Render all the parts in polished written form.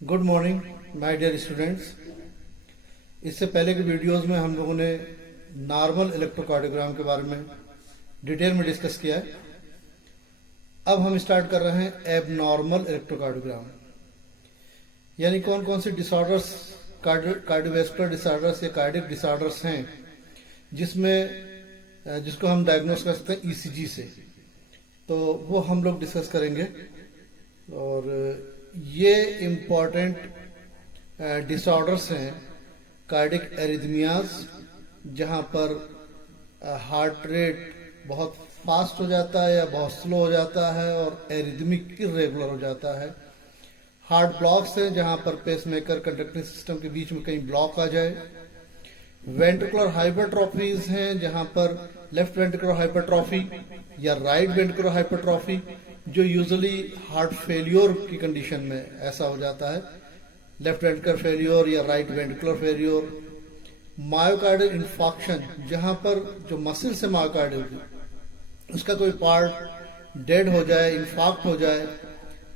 Good morning my dear students. इससे पहले के वीडियोस में हम लोगों ने नॉर्मल इलेक्ट्रोकार्डियोग्राम के बारे में डिटेल में डिस्कस किया है। अब हम स्टार्ट कर रहे हैं एबनॉर्मल इलेक्ट्रोकार्डियोग्राम, यानी कौन कौन से डिसऑर्डर्स, कार्डियोवैस्कुलर डिसऑर्डर्स या कार्डियक डिसऑर्डर्स हैं जिसको हम डायग्नोस कर सकते हैं ईसीजी से। तो वो हम लोग डिस्कस करेंगे। और ये इम्पॉर्टेंट डिसऑर्डर्स हैं कार्डिक एरिथमियाज, जहाँ पर हार्ट रेट बहुत फास्ट हो जाता है या बहुत स्लो हो जाता है और एरिथमिक इरेगुलर हो जाता है। हार्ट ब्लॉक्स हैं जहाँ पर पेसमेकर कंडक्टिंग सिस्टम के बीच में कहीं ब्लॉक आ जाए। वेंट्रिकुलर हाइपरट्रॉफीज हैं जहाँ पर लेफ्ट वेंट्रिकुलर हाइपरट्रॉफी या राइट वेंट्रिकुलर हाइपरट्रॉफी, जो यूजुअली हार्ट फेलियर की कंडीशन में ऐसा हो जाता है, लेफ्ट वेंट्रिकुलर फेलियर या right ventricular failure. Myocardial infarction, जहां पर जो मसल से मायोकार्डियल उसका कोई पार्ट डेड हो जाए, इंफाक्ट हो जाए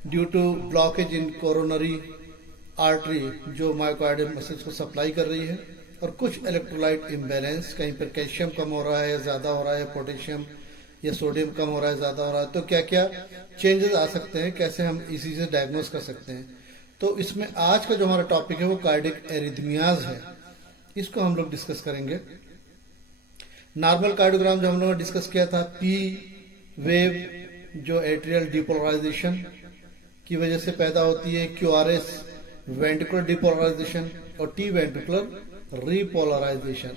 due to blockage in coronary artery जो मायोकार्डियल मसल्स को सप्लाई कर रही है। और कुछ इलेक्ट्रोलाइट इम्बैलेंस, कहीं पर कैल्शियम कम हो रहा है या ज्यादा हो रहा है, पोटेशियम या सोडियम कम हो रहा है, ज्यादा हो रहा है, तो क्या क्या चेंजेस आ सकते हैं, कैसे हम इसी से डायग्नोस कर सकते हैं। तो इसमें आज का जो हमारा टॉपिक है वो कार्डिक एरिथमियाज है, इसको हम लोग डिस्कस करेंगे। नॉर्मल कार्डियोग्राम जो हम लोगों ने डिस्कस किया था, पी वेव जो एट्रियल डिपोलराइजेशन की वजह से पैदा होती है, क्यूआरएस वेंट्रिकुलर डिपोलराइजेशन और टी वेंट्रिकुलर रिपोलराइजेशन।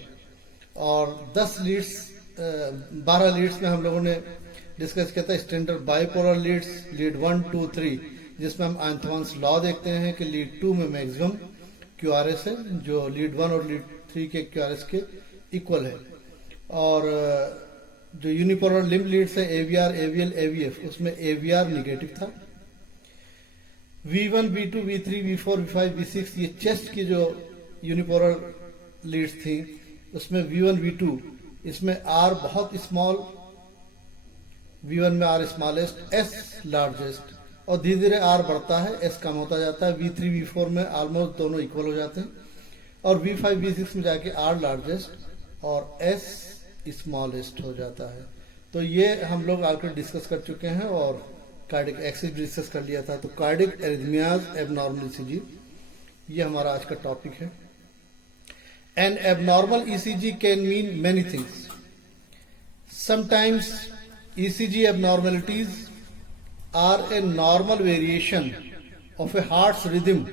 और 12 लीड्स में हम लोगों ने डिस्कस किया था स्टैंडर्ड बाइपोलर लीड्स, लीड 1, 2, 3, जिसमें हम आंथवान्स लॉ देखते हैं कि लीड 2 में मैक्सिमम क्यूआरएस है जो लीड 1 और लीड 3 के क्यूआरएस के इक्वल है। और जो यूनिपोलर लिम्ब लीड्स है एवीआर, एवीएल, एवीएफ, उसमें एवीआर निगेटिव था। V1, V2, V3, V4, V5, V6 ये चेस्ट की जो यूनिपोलर लीड्स थी उसमें V1, V2 इसमें R बहुत स्मॉल, V1 में R स्मॉलेस्ट, S लार्जेस्ट, और धीरे धीरे R बढ़ता है, S कम होता जाता है। V3, V4 में ऑलमोस्ट दोनों इक्वल हो जाते हैं और V5, V6 में जाके R लार्जेस्ट और S स्मॉलेस्ट हो जाता है। तो ये हम लोग आकर डिस्कस कर चुके हैं और कार्डिक एक्सिस डिस्कस कर लिया था। तो कार्डिक एरिथमियाज, एबनॉर्मल ईसीजी, ये हमारा आज का टॉपिक है। An abnormal ECG can mean many things. Sometimes ECG abnormalities are a normal variation of a heart's rhythm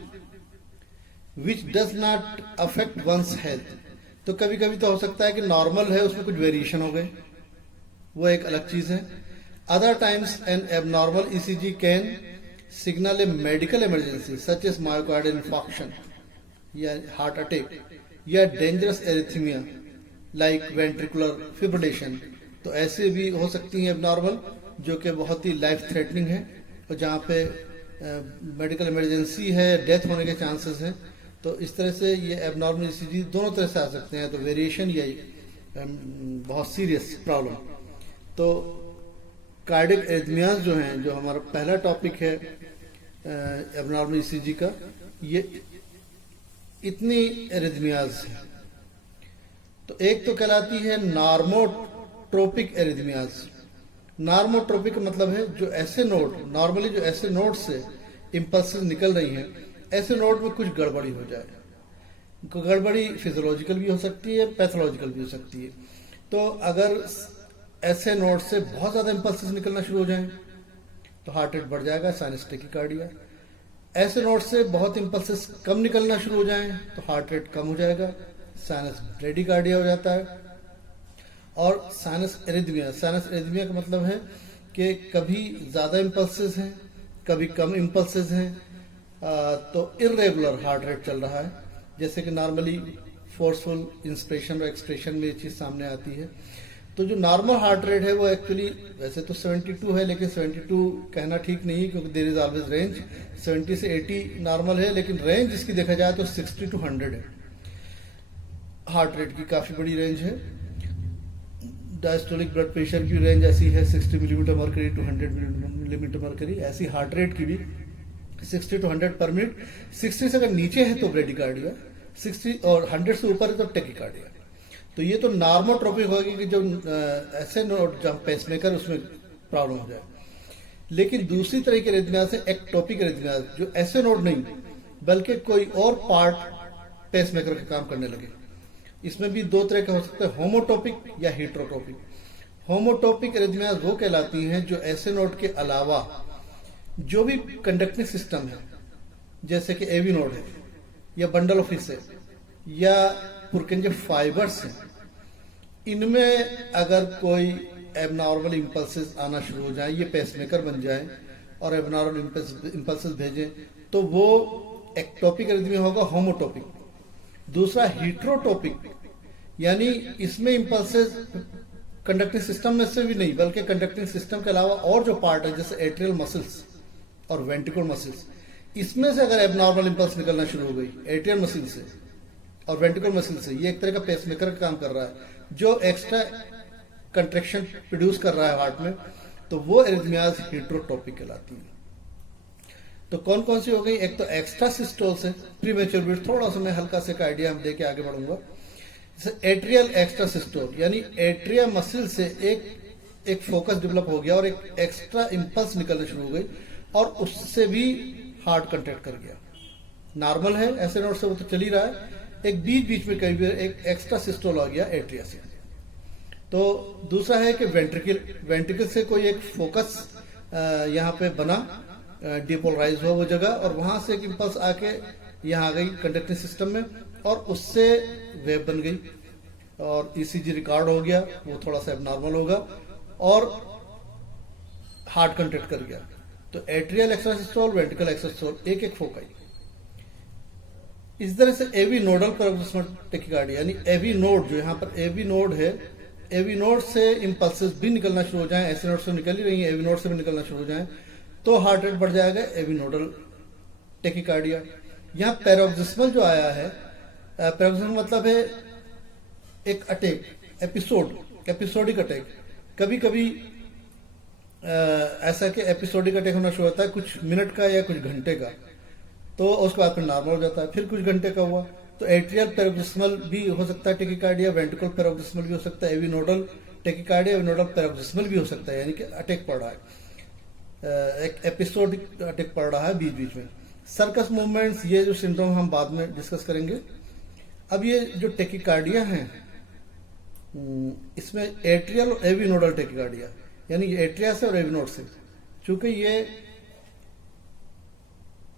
which does not affect one's health. तो कभी कभी तो हो सकता है कि नॉर्मल है, उसमें कुछ वेरिएशन हो गए, वो एक अलग चीज है। Other times an abnormal ECG can signal a medical emergency such as myocardial infarction या हार्ट अटैक या dangerous arrhythmia like ventricular fibrillation. तो ऐसे भी हो सकती हैं एबनॉर्मल जो कि बहुत ही लाइफ थ्रेटनिंग है और जहाँ पे मेडिकल इमरजेंसी है, डेथ होने के चांसेस हैं। तो इस तरह से ये एबनॉर्मल ईसीजी दोनों तरह से आ सकते हैं, तो वेरिएशन या बहुत सीरियस प्रॉब्लम। तो कार्डिक एरिथमियाज जो हैं, जो हमारा पहला टॉपिक है एबनॉर्मल ईसीजी का, ये इतनी एरिथमियाज है। तो एक तो कहलाती है नॉर्मोट्रोपिक एरिथमियाज। नॉर्मोट्रोपिक का मतलब है जो ऐसे नोड, नॉर्मली जो ऐसे नोड से इंपल्सेस निकल रही हैं, ऐसे नोड में कुछ गड़बड़ी हो जाए। गड़बड़ी फिजियोलॉजिकल भी हो सकती है, पैथोलॉजिकल भी हो सकती है। तो अगर ऐसे नोड से बहुत ज्यादा इंपल्सेस निकलना शुरू हो जाए तो हार्ट रेट बढ़ जाएगा, साइनस टैकीकार्डिया। ऐसे नोड से बहुत इंपल्सेस कम निकलना शुरू हो जाएं तो हार्ट रेट कम हो जाएगा, साइनस ब्रेडिकार्डिया हो जाता है। और साइनस एरिथमिया, साइनस एरिथमिया का मतलब है कि कभी ज्यादा इंपल्सेस हैं, कभी कम इंपल्सेस हैं, तो इरेगुलर हार्ट रेट चल रहा है। जैसे कि नॉर्मली फोर्सफुल इंस्पिरेशन और एक्सप्रेशन में ये चीज सामने आती है। तो जो नॉर्मल हार्ट रेट है वो एक्चुअली वैसे तो 72 है, लेकिन 72 कहना ठीक नहीं है क्योंकि देयर इज ऑलवेज रेंज। 70 से 80 नॉर्मल है, लेकिन रेंज इसकी देखा जाए तो 60 to 100 है। हार्ट रेट की काफी बड़ी रेंज है। डायस्टोलिक ब्लड प्रेशर की रेंज ऐसी है 60 millimetre mercury to 100 millimetre mercury. ऐसी हार्ट रेट की भी 60 to 100 पर मिनट। 60 से अगर नीचे है तो ब्रेडिकार्डिया, 60 और 100 से ऊपर है तो टेकिकार्डिया। तो ये तो नॉर्मोट्रोपिक होगी कि जो ऐसे नोड जब पेसमेकर उसमें प्रॉब्लम हो जाए। लेकिन दूसरी तरह की एरिथमियाज है एक्टोपिक एरिथमियाज, जो ऐसे नोड नहीं बल्कि कोई और पार्ट पेसमेकर का काम करने लगे। इसमें भी दो तरह के हो सकते हैं, होमोटोपिक या हीट्रोटोपिक। होमोटोपिक एरिथमियाज वो कहलाती हैं जो ऐसे नोड के अलावा जो भी कंडक्टिंग सिस्टम है, जैसे कि एवी नोड है या बंडल ऑफ हिस्से या पुरकिंजे फाइबर्स हैं, इनमें अगर कोई एबनॉर्मल इंपल्सेस आना शुरू हो जाए, ये पेसमेकर बन जाए और एबनॉर्मल इंपल्सेस भेजें, तो वो एक्टोपिक एरिथमिया होगा, होमोटोपिक। दूसरा हीट्रोटोपिक, यानी इसमें इंपल्सेस कंडक्टिंग सिस्टम में से भी नहीं बल्कि कंडक्टिंग सिस्टम के अलावा और जो पार्ट है जैसे एट्रियल मसल्स और वेंट्रिकुलर मसल्स, इसमें से अगर एबनॉर्मल इंपल्स निकलना शुरू हो गई एट्रियल मसल से और वेंट्रिकुलर मसल से, ये एक तरह का पेसमेकर का काम कर रहा है जो एक्स्ट्रा कंट्रैक्शन प्रोड्यूस कर रहा है हार्ट में, तो वो एरिथमियाज हीट्रोटोपिक कहलाती है। तो कौन कौन सी हो गई? एक तो एक्स्ट्रा सिस्टोल से प्रीमेच्योर बीट, थोड़ा सा मैं हल्का से का आइडिया हम देके आगे बढ़ूंगा। जैसे एट्रियल एक्स्ट्रा सिस्टोल, यानी एट्रिया मसल से एक फोकस डेवलप हो गया और एक एक्स्ट्रा इंपल्स निकलना शुरू हो गई और उससे भी हार्ट कंट्रैक्ट कर गया। नॉर्मल है ऐसे नोड से, वो तो चल ही रहा है, एक बीच बीच में कहीं भी एक एक्स्ट्रा सिस्टोल आ गया एट्रिया से। तो दूसरा है कि वेंट्रिकल से कोई एक फोकस यहाँ पे बना, डिपोलराइज हुआ वो जगह, और वहां से एक इंपल्स आके यहाँ आ गई कंडक्टिंग सिस्टम में और उससे वेव बन गई और ईसीजी रिकॉर्ड हो गया, वो थोड़ा सा एबनॉर्मल होगा और हार्ट कंट्रैक्ट कर गया। तो atrial extra systole, ventricle extra systole, एक एक फोकाई। इस तरह से एवी नोडल पैरोक्सिस्मल टेकिकार्डिया, यानी एवी नोड, जो यहाँ पर एवी नोड है, एवी नोड से इंपल्सेस भी निकलना शुरू हो जाए, ऐसे नोड से निकल ही रही है, एवी नोड से भी निकलना शुरू हो जाए तो हार्ट रेट बढ़ जाएगा, एवी नोडल टेकिकार्डिया। यहाँ पैरोक्सिस्मल जो आया है, पैरोक्सिस्मल मतलब है एक अटैक, एपिसोडिक अटैक। कभी कभी ऐसा कि एपिसोडिक अटैक होना शुरू होता है कुछ मिनट का या कुछ घंटे का, तो उसके बाद फिर नॉर्मल हो जाता है, फिर कुछ घंटे का हुआ तो एट्रियल पैरोक्सिस्मल भी हो सकता है टेकिकार्डिया, वेंट्रिकल पैरोक्सिस्मल भी हो सकता है, AV nodal tachycardia, AV nodal paroxysmal भी हो सकता है, यानी कि अटैक पड़ रहा है, एक एपिसोडिक अटैक पड़ रहा है बीच बीच में। सर्कस मूवमेंट्स, ये जो सिंड्रोम हम बाद में डिस्कस करेंगे। अब ये जो टेकिकार्डिया है, इसमें एट्रियल और एवी नोडल टेकिकार्डिया, यानी एट्रिया से और एवी नोड से, चूंकि ये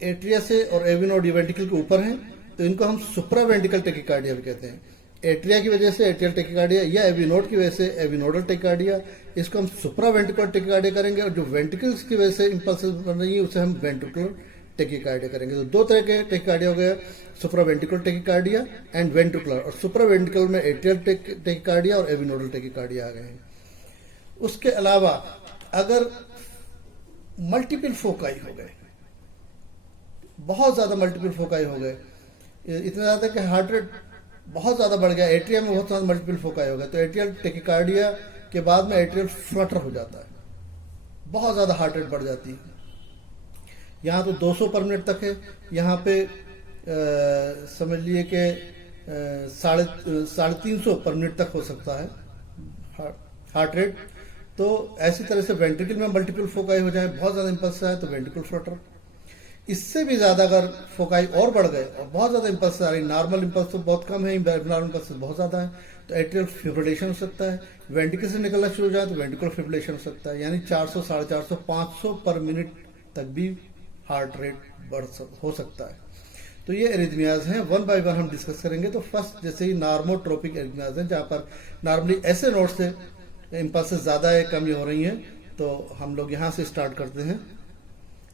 एट्रिया से और एवी नोड वेंट्रिकल के ऊपर हैं, तो इनको हम सुप्रावेंट्रिकल टेकिकार्डिया भी कहते हैं। एट्रिया की वजह से एट्रियल टेकिकार्डिया या एवी नोड की वजह से एवी नोडल टेकिकार्डिया, इसको हम सुप्रावेंट्रिकुलर टेकिकार्डिया करेंगे, और जो वेंट्रिकल्स की वजह से इंपल्सेस बन रही है उसे हम वेंट्रिकुलर टेकिकार्डिया करेंगे। तो दो तरह के टेकिकार्डिया हो गया, सुप्रावेंट्रिकुलर टेकिकार्डिया एंड वेंट्रिकुलर, और सुप्रावेंट्रिकल में एट्रियल टेकिकार्डिया और एवी नोडल टेकिकार्डिया आ गए हैं। उसके अलावा अगर मल्टीपल फोकाई हो गए, बहुत ज्यादा मल्टीपल फोकाई हो गए, इतना ज्यादा कि हार्ट रेट बहुत ज्यादा बढ़ गया, एट्रिया में बहुत ज्यादा मल्टीपल फोकाई हो गया, तो एट्रियल टेकिकार्डिया के बाद में एट्रियल फ्लटर हो जाता है, बहुत ज्यादा हार्ट रेट बढ़ जाती है। यहाँ तो 200 पर मिनट तक है, यहाँ पे समझ लिए कि 350 पर मिनट तक हो सकता है हार्ट रेट। तो ऐसी तरह से वेंट्रिकल में मल्टीपल फोकाई हो जाए, बहुत ज्यादा इंपल्स है तो वेंट्रिकल फ्लटर। इससे भी ज्यादा अगर फोकाई और बढ़ गए और बहुत ज्यादा इंपल्स आ रही, नॉर्मल इंपल्स तो बहुत कम है, एबनॉर्मल इंपल्स बहुत ज्यादा है, तो एट्रियल फिब्रिलेशन हो सकता है। वेंट्रिकल से निकलना शुरू हो जाए तो वेंट्रिकुलर फिब्रिलेशन हो सकता है, यानी 400, 450, 500 पर मिनट तक भी हार्ट रेट हो सकता है। तो ये एरिथमियाज हैं, वन बाय वन हम डिस्कस करेंगे। तो फर्स्ट जैसे ही नॉर्मोट्रोपिक एरिथमियाज हैं, जहां पर नॉर्मली ऐसे नोड से इंपल्सेस ज्यादा है, कम हो रही हैं, तो हम लोग यहां से स्टार्ट करते हैं।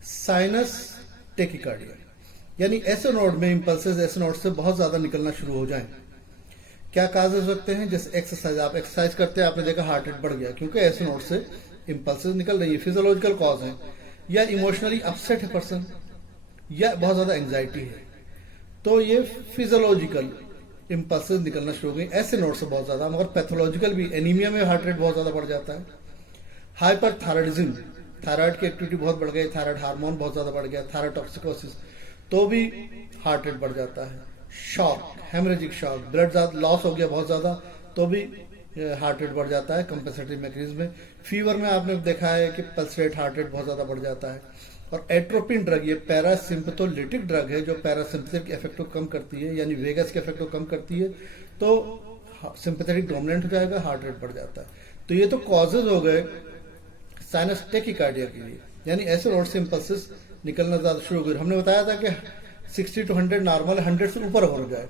साइनस टेकिकार्डिया, यानी ऐसे नोड में इंपल्सेस ऐसे नोड से बहुत ज्यादा निकलना शुरू हो जाएं। क्या काजेस हो सकते हैं? जैसे एक्सरसाइज, आप एक्सरसाइज करते हैं, आपने देखा हार्ट रेट बढ़ गया, क्योंकि ऐसे नोड से इंपल्सेस निकल रही है, फिजियोलॉजिकल कॉज है, या इमोशनली अपसेट है पर्सन, या बहुत ज्यादा एंजाइटी है, तो ये फिजियोलॉजिकल इंपल्सेस निकलना शुरू हो गई ऐसे नोड से बहुत ज्यादा। मगर पैथोलॉजिकल भी, एनीमिया में हार्ट रेट बहुत ज्यादा बढ़ जाता है। हाइपरथायरॉयडिज्म, थायराइड की एक्टिविटी बहुत बढ़ गई, थायराइड हार्मोन बहुत ज़्यादा बढ़ गया, थायराइडोटॉक्सिकोसिस, तो भी हार्ट रेट बढ़ जाता है। Shock, haemorrhagic shock, blood loss हो गया बहुत ज़्यादा, तो भी हार्ट रेट बढ़ जाता है कंपेंसेटरी मैकेनिज्म में। फीवर में आपने देखा है कि पल्स रेट, हार्ट रेट बहुत ज़्यादा बढ़ जाता है। और एट्रोपिन ड्रग, ये पैरासिम्पथोलिटिक ड्रग है जो पैरासिम्पथेटिक इफेक्ट को कम करती है, यानी वेगस के इफेक्ट को कम करती है, तो सिंपैथेटिक डोमिनेंट हो जाएगा, हार्ट रेट बढ़ जाता है। तो ये तो कॉजेज हो गए साइनस टेकिकार्डिया के लिए, यानी ऐसे नोड से इंपल्सेस निकलना ज्यादा शुरू हो गए। हमने बताया था कि 60 to 100 नॉर्मल, 100 से ऊपर हो जाए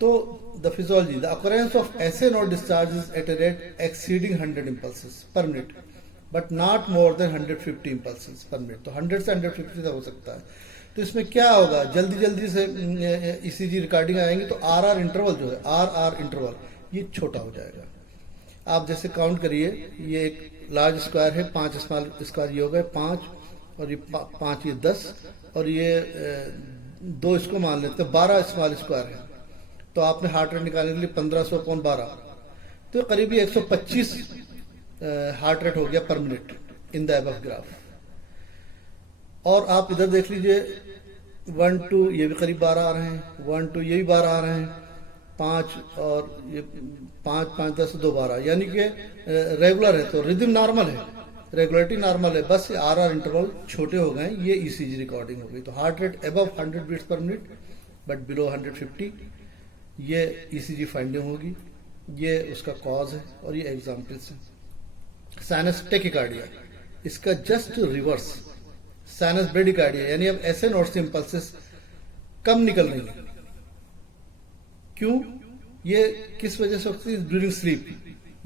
तो the physiology, the occurrence of SA node discharges at a rate exceeding 100 impulses per minute, but not more than 150 impulses per minute. तो 100 से 150 तक हो सकता है। तो इसमें क्या होगा, जल्दी जल्दी से ईसीजी रिकॉर्डिंग आएंगी तो आर इंटरवल जो है, आर इंटरवल ये छोटा हो जाएगा। आप जैसे काउंट करिए, ये एक लार्ज स्क्वायर है, 5 स्मॉल स्क्वायर, ये हो गए 5, और ये 5 ये 10, और ये 2 इसको मान लेते हैं 12 स्मॉल स्क्वायर है। तो आपने हार्ट रेट निकालने के लिए 1500/12, तो करीबी 125 हार्ट रेट हो गया पर minute in the above graph. और आप इधर देख लीजिए 1 2 ये भी करीब 12 आ रहे हैं, 1 2 ये भी 12 आ रहे हैं, 5 और ये 5 5 10 2 12, यानी कि रेगुलर है, तो रिदम नॉर्मल है, रेगुलरिटी नॉर्मल है, बस आर इंटरवल छोटे हो गए, ये ईसीजी रिकॉर्डिंग हो गई। तो heart rate above 100 beats per minute but below 150, ये ईसीजी फाइंडिंग होगी, ये उसका कॉज है और ये एग्जाम्पल्स है। साइनस टेकिकार्डिया, इसका जस्ट रिवर्स साइनस ब्रेडिकार्डिया, यानी अब ऐसे नोड से इंपल्सेस कम निकल रही है। क्यों? ये किस वजह से होती है? ड्यूरिंग स्लीप,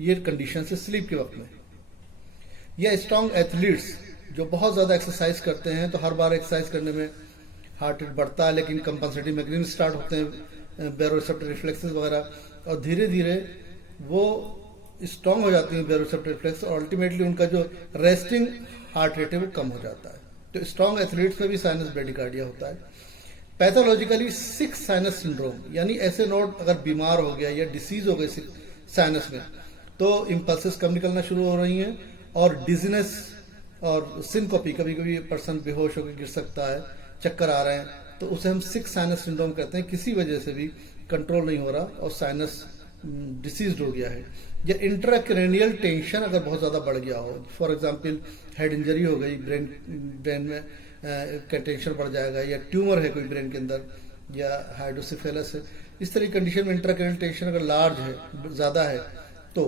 ये कंडीशन से स्लीप के वक्त में। या स्ट्रॉन्ग एथलीट्स जो बहुत ज्यादा एक्सरसाइज करते हैं, तो हर बार एक्सरसाइज करने में हार्ट रेट बढ़ता है, लेकिन कंपनसेटिंग मैकेनिज्म स्टार्ट होते हैं, बैरोरिसेप्टर रिफ्लेक्सेस वगैरह, और धीरे धीरे वो स्ट्रांग हो जाती है बैरोरिसेप्टर रिफ्लेक्स, और अल्टीमेटली उनका जो रेस्टिंग हार्ट रेट है वो कम हो जाता है। तो स्ट्रॉन्ग एथलीट्स में भी साइनस ब्रेडिकार्डिया होता है। पैथोलॉजिकली सिक साइनस सिंड्रोम, यानी ऐसे नोड अगर बीमार हो गया या डिसीज हो गई साइनस में, तो इंपल्सेस कम निकलना शुरू हो रही हैं, और डिजीनेस और सिनकोपी, कभी कभी पर्सन बेहोश होकर गिर सकता है, चक्कर आ रहे हैं, तो उसे हम सिक साइनस सिंड्रोम कहते हैं। किसी वजह से भी कंट्रोल नहीं हो रहा और साइनस डिसीज हो गया है। या इंट्राक्रेनियल टेंशन अगर बहुत ज्यादा बढ़ गया हो, फॉर एग्जांपल हेड इंजरी हो गई, ब्रेन में का टेंशन बढ़ जाएगा, या ट्यूमर है कोई ब्रेन के अंदर, या हाइड्रोसिफेलस है, इस तरह की कंडीशन में इंट्राक्रेनियल टेंशन अगर लार्ज है, ज्यादा है, तो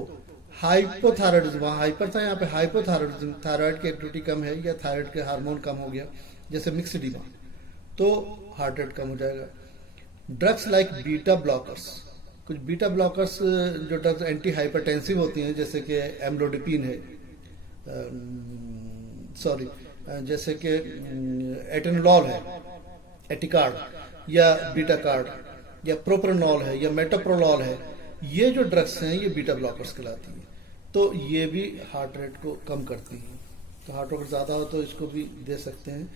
हाइपोथायरॉइडिज्म, वहाँ हाइपर था, यहाँ पे हाइपोथायरॉइडिज्म, थायराइड की एक्टिविटी कम है या थायराइड के हार्मोन कम हो गया, जैसे मिक्सडीमा, तो हार्ट रेट कम हो जाएगा। ड्रग्स लाइक बीटा ब्लॉकर्स, कुछ बीटा ब्लॉकर्स जो ड्रग्स एंटी हाइपरटेंसिव होती हैं, जैसे कि एम्लोडिपिन है, जैसे कि एटेनोलॉल है, एटिकार्ड या बीटा कार्ड, या प्रोप्रानॉल है, या मेटोप्रोलॉल है, ये जो ड्रग्स हैं ये बीटा ब्लॉकर्स कहलाती है। तो ये भी हार्ट रेट को कम करती है। तो हार्ट रेट ज्यादा हो तो इसको भी दे सकते हैं।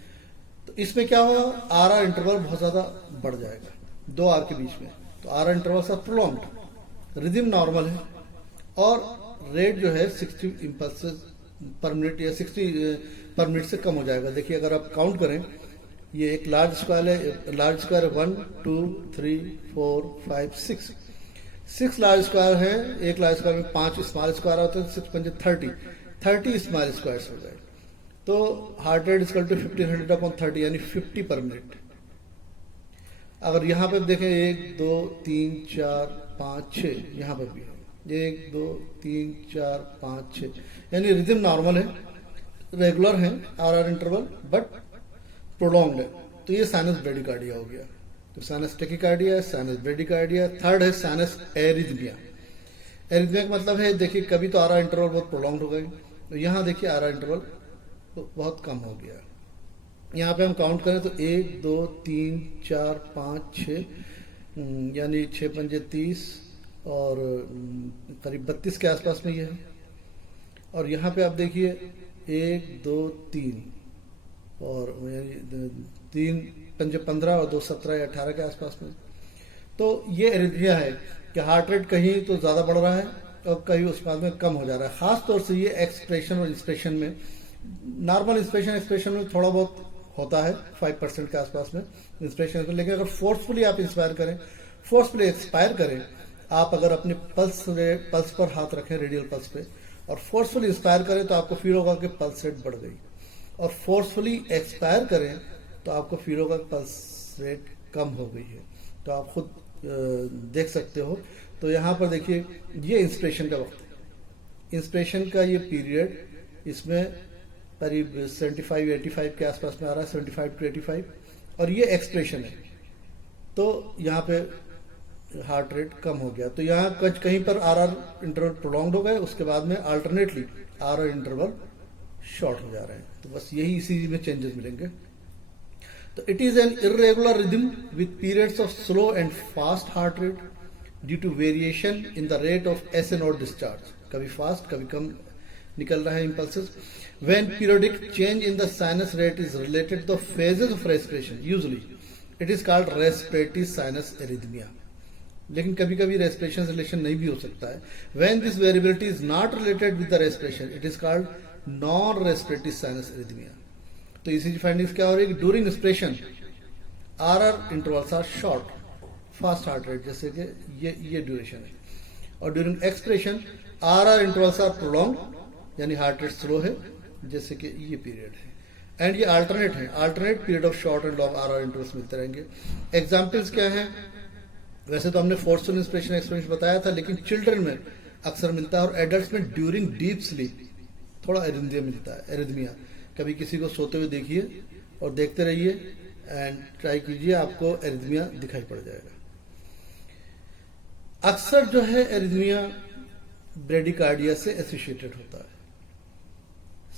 तो इसमें क्या होगा, आर इंटरवल बहुत ज्यादा बढ़ जाएगा 2 आर के बीच में, तो आर इंटरवल सा प्रोलॉन्ग्ड, रिदम नॉर्मल है, और रेट जो है 60 इंपल्सेस पर मिनट या 60 पर मिनट से कम हो जाएगा। देखिए अगर आप काउंट करें, ये एक लार्ज स्क्वायर है, लार्ज स्क्वायर 1 2 3 4 5 6 लार्ज स्क्वायर है, एक लार्ज स्क्वायर में 5 स्मॉल स्क्वायर होते हैं, 6 5 30 स्मॉल स्क्वायर हो गए। तो हार्ट रेट इक्वल टू 1500/30, यानी 50 पर मिनट। अगर यहाँ पे देखें 1 2 3 4 5 6, यहाँ पर भी 1 2 3 4 5 6, यानी रिदम नॉर्मल है, रेगुलर है, आर इंटरवल बट प्रोलॉन्ग्ड है। तो ये साइनस ब्रेडिकार्डिया हो गया। तो sinus tachycardia, sinus bradycardia. Third है साइनस एरिथमिया। एरिथमिया का मतलब है, देखिए कभी तो आर इंटरवल बहुत प्रोलॉन्ग्ड हो गई, तो यहाँ देखिए आर इंटरवल तो बहुत कम हो गया। यहाँ पे हम काउंट करें तो 1 2 3 4 5 6, यानी 6 5 30 और करीब 32 के आसपास में ये है। और यहाँ पे आप देखिए 1 2 3 और 3 5 15 और 2 17 या 18 के आसपास में। तो ये एरिथमिया है कि हार्ट रेट कहीं तो ज्यादा बढ़ रहा है और कहीं उस बाद में कम हो जा रहा है। खास तौर से ये एक्सप्रेशन और इंस्पिरेशन में नॉर्मल इंस्पिरेशन एक्सप्रेशन में थोड़ा बहुत होता है 5% के आसपास में इंस्पिरेशन, लेकिन अगर फोर्सफुली आप इंस्पायर करें, फोर्सफुली एक्सपायर करें, आप अगर अपने पल्स पर हाथ रखें रेडियल पल्स पे और फोर्सफुली इंस्पायर करें तो आपको फील होगा कि पल्स रेट बढ़ गई, और फोर्सफुली एक्सपायर करें तो आपको फील होगा कि पल्स रेट कम हो गई है। तो आप खुद देख सकते हो। तो यहाँ पर देखिए ये इंस्पिरेशन का वक्त है, इंस्पिरेशन का ये पीरियड, इसमें करीब 75-85 के आसपास में आ रहा है, 75 to 85, और ये एक्सप्रेशन है। तो यहाँ पे हार्ट रेट कम हो गया। तो यहाँ कहीं पर आरआर इंटरवल प्रोलॉन्ग हो गए, उसके बाद में अल्टरनेटली आरआर इंटरवल शॉर्ट हो जा रहे हैं। तो बस यही इसी में चेंजेस मिलेंगे। तो it is an irregular rhythm with periods of slow and fast heart rate due to variation in the rate of S N और डिस्चार्ज, कभी फास्ट कभी कम निकल रहा है impulses. When periodic change in the sinus rate is related to the phases of respiration, usually it is called respiratory sinus arrhythmia. लेकिन कभी कभी रेस्पिरेशन से रिलेशन नहीं भी हो सकता है। When this variability is not related with the respiration, it is called non-respiratory sinus arrhythmia. तो ECG फाइंडिंग्स क्या हो रही है? During inspiration RR intervals are short, fast heart rate जैसे कि ये ड्यूरेशन है, और during expiration RR intervals are prolong, यानी हार्ट रेट स्लो है जैसे कि ये पीरियड है। एंड ये अल्टरनेट है, alternate period of short and long RR intervals मिलते रहेंगे। एग्जांपल्स क्या हैं? वैसे तो हमने फोर्सफुल इंस्पिरेशन एक्सपीरियंस बताया था, लेकिन चिल्ड्रन में अक्सर मिलता है और एडल्ट्स में ड्यूरिंग डीप स्लीप थोड़ा एरिथमिया मिलता है। एरिथमिया कभी किसी को सोते हुए देखिए और देखते रहिए एंड ट्राई कीजिए, आपको एरिथमिया दिखाई पड़ जाएगा। अक्सर जो है एरिथमिया ब्रेडिकार्डिया से एसोसिएटेड होता है।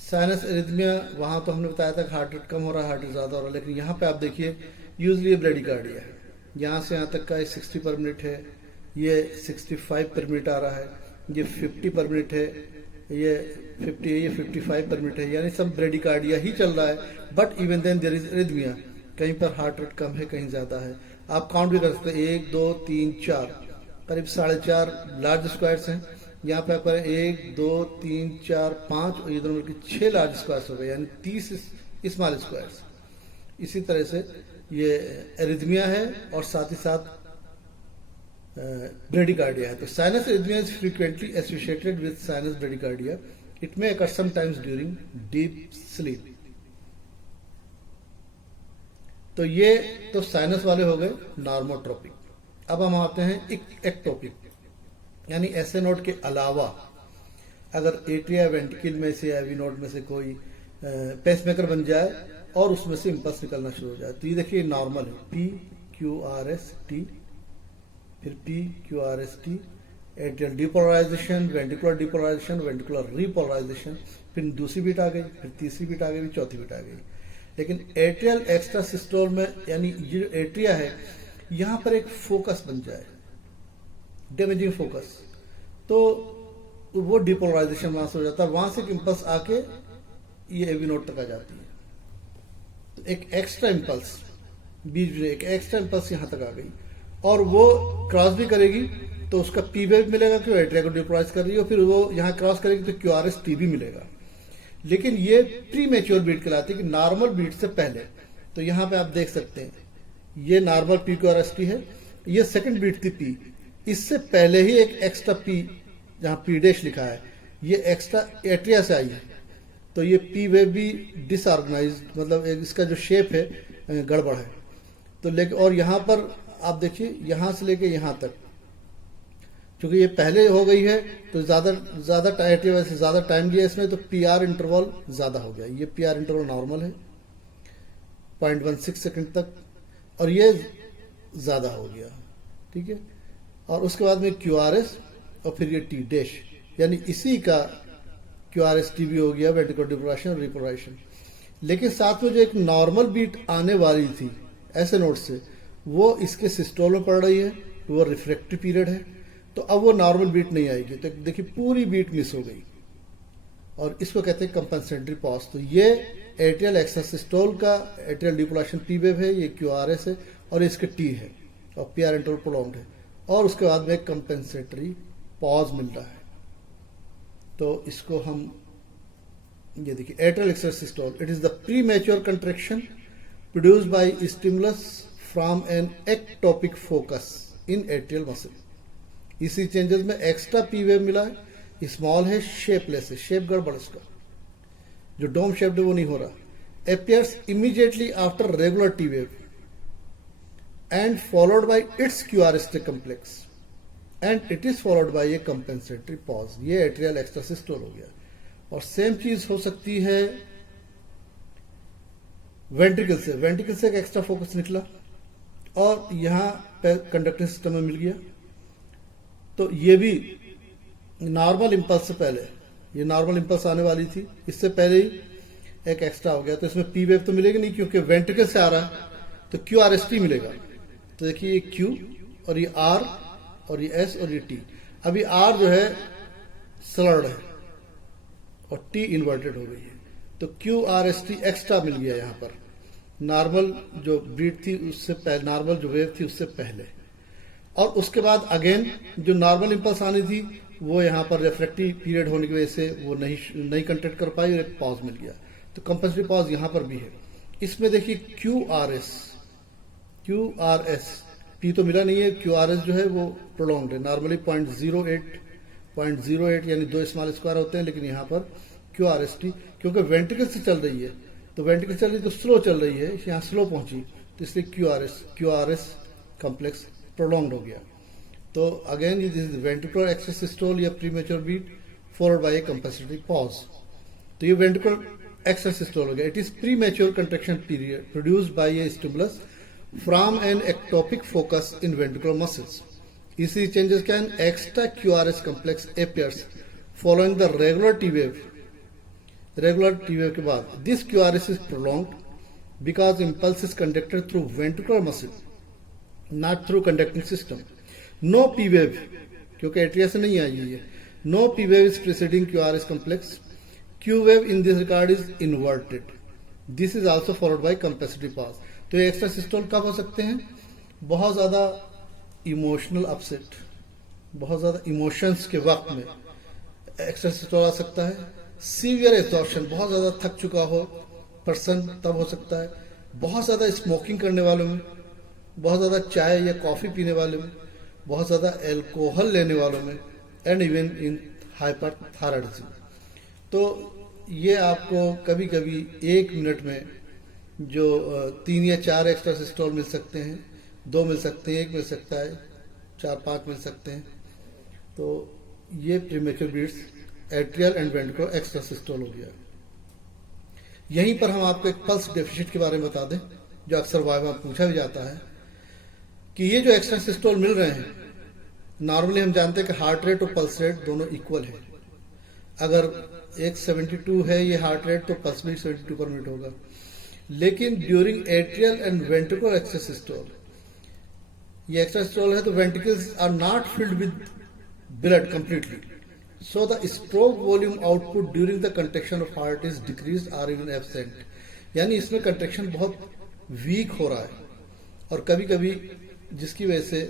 साइनस एरिथमिया वहां तो हमने बताया था कि हार्ट रेट कम हो रहा है, हार्ट रेट ज्यादा हो रहा है, लेकिन यहाँ पे आप देखिए यूजली ब्रेडिकार्डिया है। यहाँ से यहाँ तक का 60 पर मिनट है, ये 65 पर मिनट आ रहा है, ये 50 पर मिनट है, ये 50 है, ये 55 पर मिनट है, यानी सब ब्रेडिकार्डिया ही चल रहा है। But even then there is arrhythmia, कहीं पर हार्ट रेट कम है, कहीं ज्यादा है। आप काउंट भी कर सकते हैं, 1 2 3 4, करीब 4.5 लार्ज स्क्वायर्स हैं। यहाँ पे आपका 1 2 3 4 5 और ये दोनों मिलकर 6 लार्ज स्क्वायर्स हो गए, यानी 30 स्मॉल स्क्वायर्स। इसी तरह से ये एरिथमिया है और साथ ही साथ ब्रेडिकार्डिया है। तो sinus arrhythmia is frequently associated with sinus bradycardia. It may occur sometimes during deep sleep. तो ये तो साइनस वाले हो गए नॉर्मोट्रोपिक। अब हम आते हैं एक्टोपिक, यानी एसए नोड के अलावा अगर एट्रिया वेंट्रिकल में से एवी नोड में से कोई पेसमेकर बन जाए और उसमें से इंपल्स निकलना शुरू हो जाए, तो ये देखिए नॉर्मल है, P Q R S T, फिर P Q R S T, atrial depolarization, ventricular depolarization, ventricular repolarization, फिर दूसरी बीट आ गई, फिर तीसरी बीट आ गई, फिर चौथी बीट आ गई। लेकिन एट्रियल एक्स्ट्रा सिस्टोल में, यानी ये एट्रिया है, यहां पर एक फोकस बन जाए, डैमेजिंग फोकस, तो वो डिपोलराइजेशन वहां से हो जाता है, वहां से इंपल्स आके ये एवी नोड तक आ जाती है। तो एक एक्स्ट्रा इंपल्स बीच में, एक एक्स्ट्रा इंपल्स यहां तक आ गई और वो क्रॉस भी करेगी तो उसका पी वेव मिलेगा कि एट्रिया को डिपोलराइज कर रही है, फिर वो यहां क्रॉस करेगी तो क्यू आर एस टी भी मिलेगा। लेकिन ये प्री मैच्योर बीट कहलाती है कि नॉर्मल बीट से पहले। तो यहां पे आप देख सकते हैं ये normal P Q R S T है, ये सेकंड बीट थी पी, इससे पहले ही एक एक्स्ट्रा पी, जहां पी डैश लिखा है, ये एक्स्ट्रा एट्रिया से आई है। तो ये पी वेव भी डिसऑर्गेनाइज, मतलब इसका जो शेप है गड़बड़ है। तो लेकिन और यहां पर आप देखिए यहां से लेके यहां तक, क्योंकि ये पहले हो गई है तो ज्यादा एट्रिया से ज्यादा टाइम लिया इसमें, तो पी आर इंटरवल ज्यादा हो गया। ये पी आर इंटरवल नॉर्मल है 0.16 सेकंड तक, और ये ज्यादा हो गया, ठीक है। और उसके बाद में क्यू आर एस और फिर ये टी डैश, यानी इसी का क्यू आर एस टी भी हो गया, वेंट्रिकुलर डिपोलराइजेशन और रिपोलराइजेशन। लेकिन साथ में जो एक नॉर्मल बीट आने वाली थी ऐसे नोट से, वो इसके सिस्टोल में पड़ रही है, वो रिफ्रैक्टिव पीरियड है, तो अब वो नॉर्मल बीट नहीं आएगी। तो देखिए पूरी बीट मिस हो गई और इसको कहते हैं कंपनसेटरी पॉज। तो ये एट्रियल एक्स्ट्रा सिस्टोल का एट्रियल डिपोलराइजेशन पी वेव है, ये क्यू आर एस है और इसके टी है और पी आर इंटरवल प्रोलॉन्ग्ड है, और उसके बाद में कंपनसेटरी पॉज मिल रहा है। तो इसको हम ये देखिए atrial extra systole, it is the premature contraction produced by stimulus from an ectopic focus in atrial muscle. इसी चेंजेस में एक्स्ट्रा पी वेव मिला है, स्मॉल है, शेपलेस है, शेप गड़बड़ इसका, जो डोम शेप्ड है वो नहीं हो रहा। Appears immediately after regular T wave and followed by its QRST complex and it is followed by a compensatory pause. ये एट्रियल एक्स्ट्रा सिस्टोल हो गया। और सेम चीज हो सकती है वेंट्रिकल से। वेंट्रिकल से एक एक्स्ट्रा फोकस निकला और यहां पे कंडक्टिंग सिस्टम में मिल गया, तो ये भी नॉर्मल इंपल्स से पहले, ये नॉर्मल इंपल्स आने वाली थी, इससे पहले ही एक एक्स्ट्रा हो गया। तो इसमें पी वेव तो मिलेगी नहीं क्योंकि वेंट्रिकल से आ रहा है, तो क्यू आर एस टी मिलेगा। तो देखिए ये क्यू और ये आर और ये एस और ये टी। अभी आर जो है स्लर्ड है और टी इन्वर्टेड हो गई है, तो Q R S T extra मिल गया यहां पर। नॉर्मल जो बीट थी उससे पहले, नॉर्मल जो वेव थी उससे पहले, और उसके बाद अगेन जो नॉर्मल इंपल्स आनी थी वो यहाँ पर रिफ्रैक्टिव पीरियड होने की वजह से वो नहीं कंट्रैक्ट कर पाई और एक पॉज मिल गया। तो कंपल्सरी पॉज यहाँ पर भी है। इसमें देखिए क्यू आर एस पी तो मिला नहीं है, क्यू आर एस जो है वो प्रोलॉन्ग्ड है। नॉर्मली 0.08 यानी 2 स्मॉल स्क्वायर होते हैं, लेकिन यहाँ पर क्यू आर एस टी क्योंकि वेंट्रिकल से चल रही है, तो वेंट्रिकल चल रही तो स्लो चल रही है, यहाँ स्लो पहुंची, तो इसलिए Q R S complex prolonged हो गया। तो again this is ventricular extra systole या premature beat followed by a compulsory pause. तो ये वेंट्रिकुलर एक्स्ट्रा सिस्टोल हो गया। It is premature contraction period produced by a stimulus from an ectopic focus in ventricular muscles. इसी changes can extra QRS complex appears following the regular T wave के बाद। This QRS is prolonged because impulse is conducted through ventricular muscle, not through conducting system. No P wave, क्योंकि atria से नहीं आई है। No P wave is preceding QRS complex. Q wave in this regard is inverted. This is also followed by compensatory pause. तो ये extra systole कब हो सकते हैं? बहुत ज्यादा इमोशनल अपसेट, बहुत ज्यादा इमोशंस के वक्त में एक्स्ट्रा सिस्टोल आ सकता है। सीवियर एग्जॉर्शन, बहुत ज्यादा थक चुका हो पर्सन, तब हो सकता है। बहुत ज्यादा स्मोकिंग करने वालों में, बहुत ज्यादा चाय या कॉफी पीने वालों में, बहुत ज्यादा एल्कोहल लेने वालों में, एंड इवन इन हाइपरथायराइडिज्म। तो ये आपको कभी कभी 1 मिनट में जो 3 या 4 एक्स्ट्रा सिस्टोल मिल सकते हैं, 2 मिल सकते हैं, 1 मिल सकता है, 4-5 मिल सकते हैं। तो ये premature beats atrial and ventricular extra systole हो गया। यहीं पर हम आपको एक पल्स डेफिसिट के बारे में बता दें, जो अक्सर वाइवा में पूछा भी जाता है कि ये जो एक्स्ट्रा सिस्टोल मिल रहे हैं, नॉर्मली हम जानते हैं कि हार्ट रेट और पल्स रेट दोनों इक्वल है। अगर एक 72 है ये हार्ट रेट, तो पल्स भी 72 पर मिनट होगा। लेकिन during atrial and ventricular extra systole, ये एक्स्ट्रा सिस्टोल है तो ventricles are not filled with blood completely, so the stroke volume output during the contraction of heart is decreased और even absent. यानी इसमें कंट्रैक्शन बहुत week हो रहा है, और कभी कभी जिसकी वजह से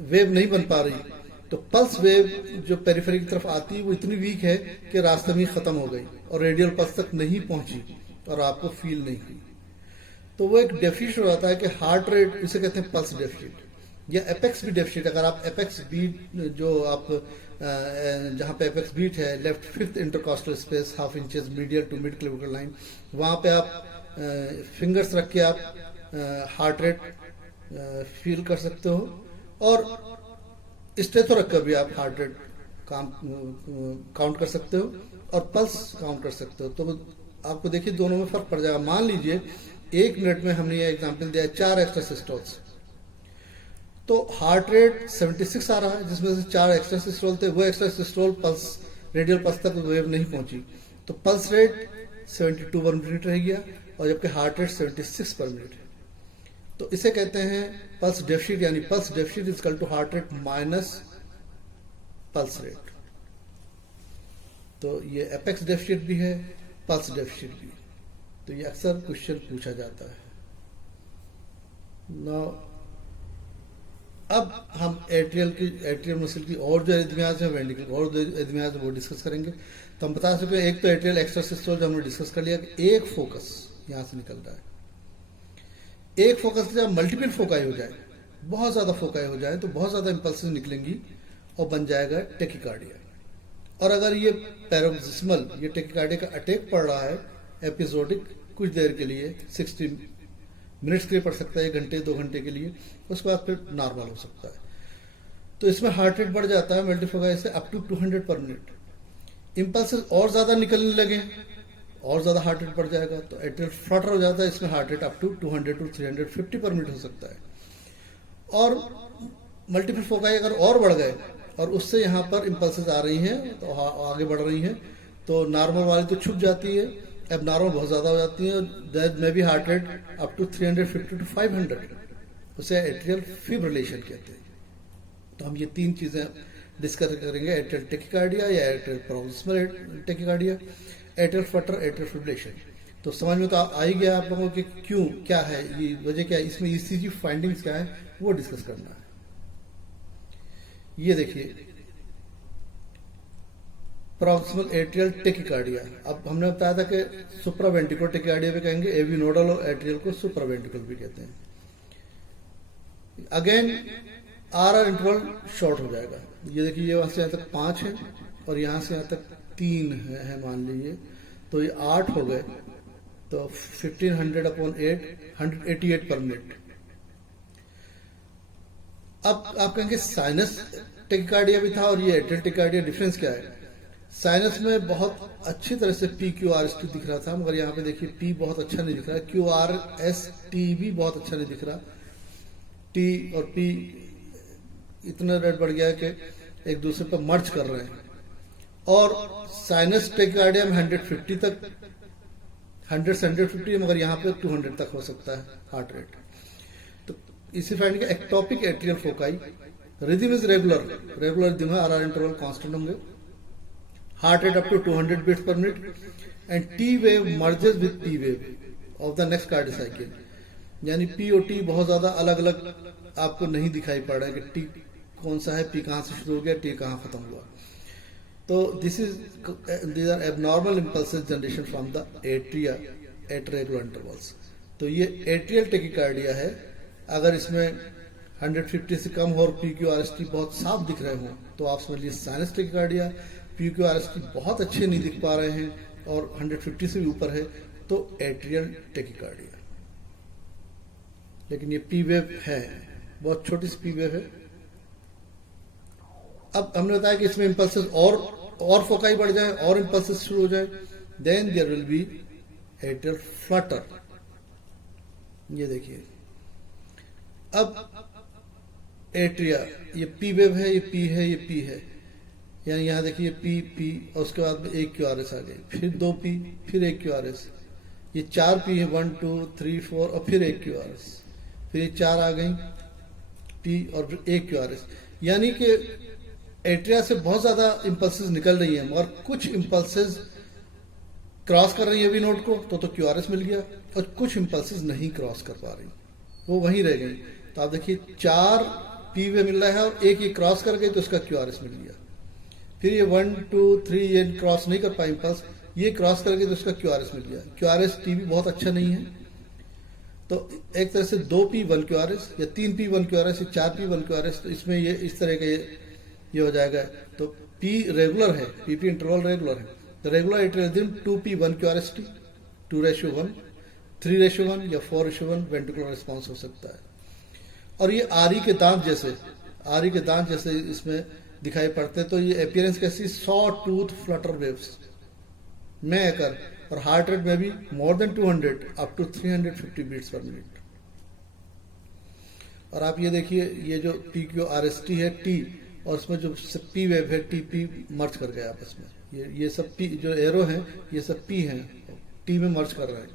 वेव नहीं बन पा रही, तो पल्स वेव जो पेरिफेरी की तरफ आती है वो इतनी वीक है कि रास्ते में खत्म हो गई और रेडियल पल्स तक नहीं पहुंची और आपको फील नहीं हुई। तो वो एक डेफिशिट हो जाता है कि हार्ट रेट, इसे कहते हैं पल्स डेफिशिट या एपेक्स बीट डेफिशिट। अगर आप एपेक्स बीट जो आप जहां पे एपेक्स बीट है, left 5th intercostal space ½ inches medial to mid clavicular line, वहां पे आप फिंगर्स रख के आप हार्ट रेट फील कर सकते हो, और स्टेथो रख कर भी आप हार्ट रेट काउंट कर सकते हो और पल्स काउंट कर सकते हो। तो आपको देखिए दोनों में फर्क पड़ जाएगा। मान लीजिए 1 मिनट में हमने ये एग्जांपल दिया 4 एक्स्ट्रा सिस्टोल्स, तो हार्ट रेट 76 आ रहा है, जिसमें से 4 एक्स्ट्रा सिस्टोल थे। वो extra systole pulse, radial pulse तक वेव नहीं पहुंची, तो पल्स रेट 72 पर मिनट रह गया, और जबकि हार्ट रेट 76 पर मिनट है। तो इसे कहते हैं पल्स डेफिसिट, यानी pulse deficit is equal to heart rate minus pulse rate. तो ये एपेक्स डेफिसिट भी है, पल्स डेफिसिट भी। तो ये अक्सर क्वेश्चन पूछा जाता है। अब हम एट्रियल मसल की और जो एरिथमियाज है, वेंट्रिकल और जो एरिथमियाज है वो डिस्कस करेंगे। तो हम बता सकते हैं एक तो एट्रियल एक्स्ट्रासिस्टोल जो हमने डिस्कस कर लिया कि एक फोकस यहाँ से निकल रहा है। एक फोकस से जब मल्टीपल फोकाई हो जाए, बहुत ज़्यादा फोकाई हो जाए, तो बहुत ज़्यादा इम्पल्सेस निकलेंगी और बन जाएगा टेकिकार्डिया। और अगर ये पैरोक्सिस्मल, ये टेकिकार्डिया का अटैक पड़ रहा है एपिसोडिक, कुछ देर के लिए 60 मिनट्स के लिए पड़ सकता है, 1 घंटे 2 घंटे के लिए, उसके बाद फिर नॉर्मल हो सकता है। तो इसमें हार्ट रेट बढ़ जाता है मल्टीफोकाई से up to 200 per minute. Impulses और ज़्यादा निकलने लगे, और ज़्यादा हार्ट रेट बढ़ जाएगा, तो एट्रियल फ्लटर हो जाता है। इसमें heart rate up to 200 to 350 पर मिनट हो सकता है। और मल्टीपल फोकाई अगर और बढ़ गए और उससे यहाँ पर इम्पल्सेस आ रही हैं तो आगे बढ़ रही हैं, तो नॉर्मल वाली तो छुप जाती है, अब नॉर्मल बहुत ज़्यादा हो जाती है, that may be heart rate up to 350 to 500, उसे एट्रियल फिब्रिलेशन कहते हैं। तो हम ये 3 चीज़ें डिस्कस करेंगे, एट्रियल टेकिकार्डिया या atrial paroxysmal tachycardia, atrial flutter, atrial fibrillation. तो समझ में तो आ ही गया आप लोगों के क्यों, क्या है ये वजह, क्या है इसमें ईसीजी फाइंडिंग्स क्या है वो डिस्कस करना है। ये देखिए प्रॉक्सिमल एट्रियल टेकिकार्डिया। अब हमने बताया था कि सुप्रावेंट्रिकुलर टेकिकार्डिया भी कहेंगे, एवी नोडल और एट्रियल को सुप्रावेंट्रिकुलर भी कहते हैं। अगेन आर इंटरवल शॉर्ट हो जाएगा। ये देखिए ये वहां से यहाँ तक 5 है और यहाँ से यहाँ तक 3 है मान लीजिए, तो ये 8 हो गए, तो 1500/8 188 पर मिनट। अब आप कहेंगे साइनस टेकिकार्डिया भी था और ये एट्रियल टेकिकार्डिया, डिफरेंस क्या है? साइनस में बहुत अच्छी तरह से PQRST दिख रहा था, मगर यहाँ पे देखिए P बहुत अच्छा नहीं दिख रहा, QRST भी बहुत अच्छा नहीं दिख रहा, T और P इतना रेट बढ़ गया है कि एक दूसरे पर मर्ज कर रहे हैं। और साइनस टेकिकार्डिया में 150 तक, 100 से 150, मगर यहाँ पे 200 तक हो सकता है हार्ट रेट। तो इसी फाइंड का ectopic atrial foci, rhythm is regular rhythm है, आर इंटरवल कांस्टेंट होंगे, heart rate up to 200 beats per minute, and T wave merges with P wave of the next cardio cycle. यानी P और T बहुत ज्यादा अलग अलग आपको नहीं दिखाई पड़ रहा है कि टी कौन सा है, पी कहां से शुरू हो गया, टी कहां खत्म हुआ। तो these are abnormal impulses generation from the atria at regular intervals। तो ये एट्रियल टेकिकार्डिया है। अगर इसमें 150 से कम हो और PQRST बहुत साफ दिख रहे हो तो आप समझ लीजिए साइनस टेकिकार्डिया। PQRST बहुत अच्छे नहीं दिख पा रहे हैं और 150 से भी ऊपर है तो एट्रियल टेकिकार्डिया। लेकिन ये पी वेव है, बहुत छोटी सी पी वेव है। अब हमने बताया कि इसमें इम्पल्सेस और फोकाई बढ़ जाए और इम्पल्सेस शुरू हो जाए, then there will be atrial flutter. ये देखिए अब एट्रिया, ये पी वेव है, ये पी है, ये पी है, यानी यहां देखिए पी और उसके बाद में एक QRS आ गई, फिर 2 पी, फिर एक QRS, ये 4 पी है, 1 2 3 4 और फिर एक QRS, फिर ये 4 आ गई पी और एक QRS। यानी कि एट्रिया से बहुत ज्यादा इम्पल्सेस निकल रही हैं, मगर कुछ इम्पल्सेस क्रॉस कर रही है वी नोड को तो QRS मिल गया, और कुछ इम्पल्सेस नहीं क्रॉस कर पा रही, वो वहीं रह गई। तो आप देखिए 4 पी वे मिल रहा है और एक ये क्रॉस कर गई तो उसका QRS मिल गया। फिर ये 1 2 3 ये क्रॉस नहीं कर पाई इम्पल्स, ये क्रॉस कर गई तो उसका QRS मिल गया। QRST भी बहुत अच्छा नहीं है, तो एक तरह से 2 पी 1 QRS या 3 पी 1 QRS या 4 पी 1 QRS, तो इसमें ये इस तरह का ये हो जाएगा। तो P रेगुलर है, PP इंटरवल रेगुलर है, तो regular atrial rhythm 2P 1 QRST 2:1 3:1 या 4:1 वेंट्रिकुलर रिस्पॉन्स हो सकता है। और ये आरी के दांत जैसे इसमें दिखाई पड़ते हैं। तो ये अपीयरेंस कैसी, 100 टूथ फ्लटर वेव्स में आकर, और हार्ट रेट में भी more than 200 up to 350 beats per minute. और आप ये देखिए ये जो PQRST है T, और इसमें जो पी वेव है TP मर्ज कर गया आपस में। ये सब P जो एरो हैं ये सब P हैं, T में मर्ज कर रहे हैं।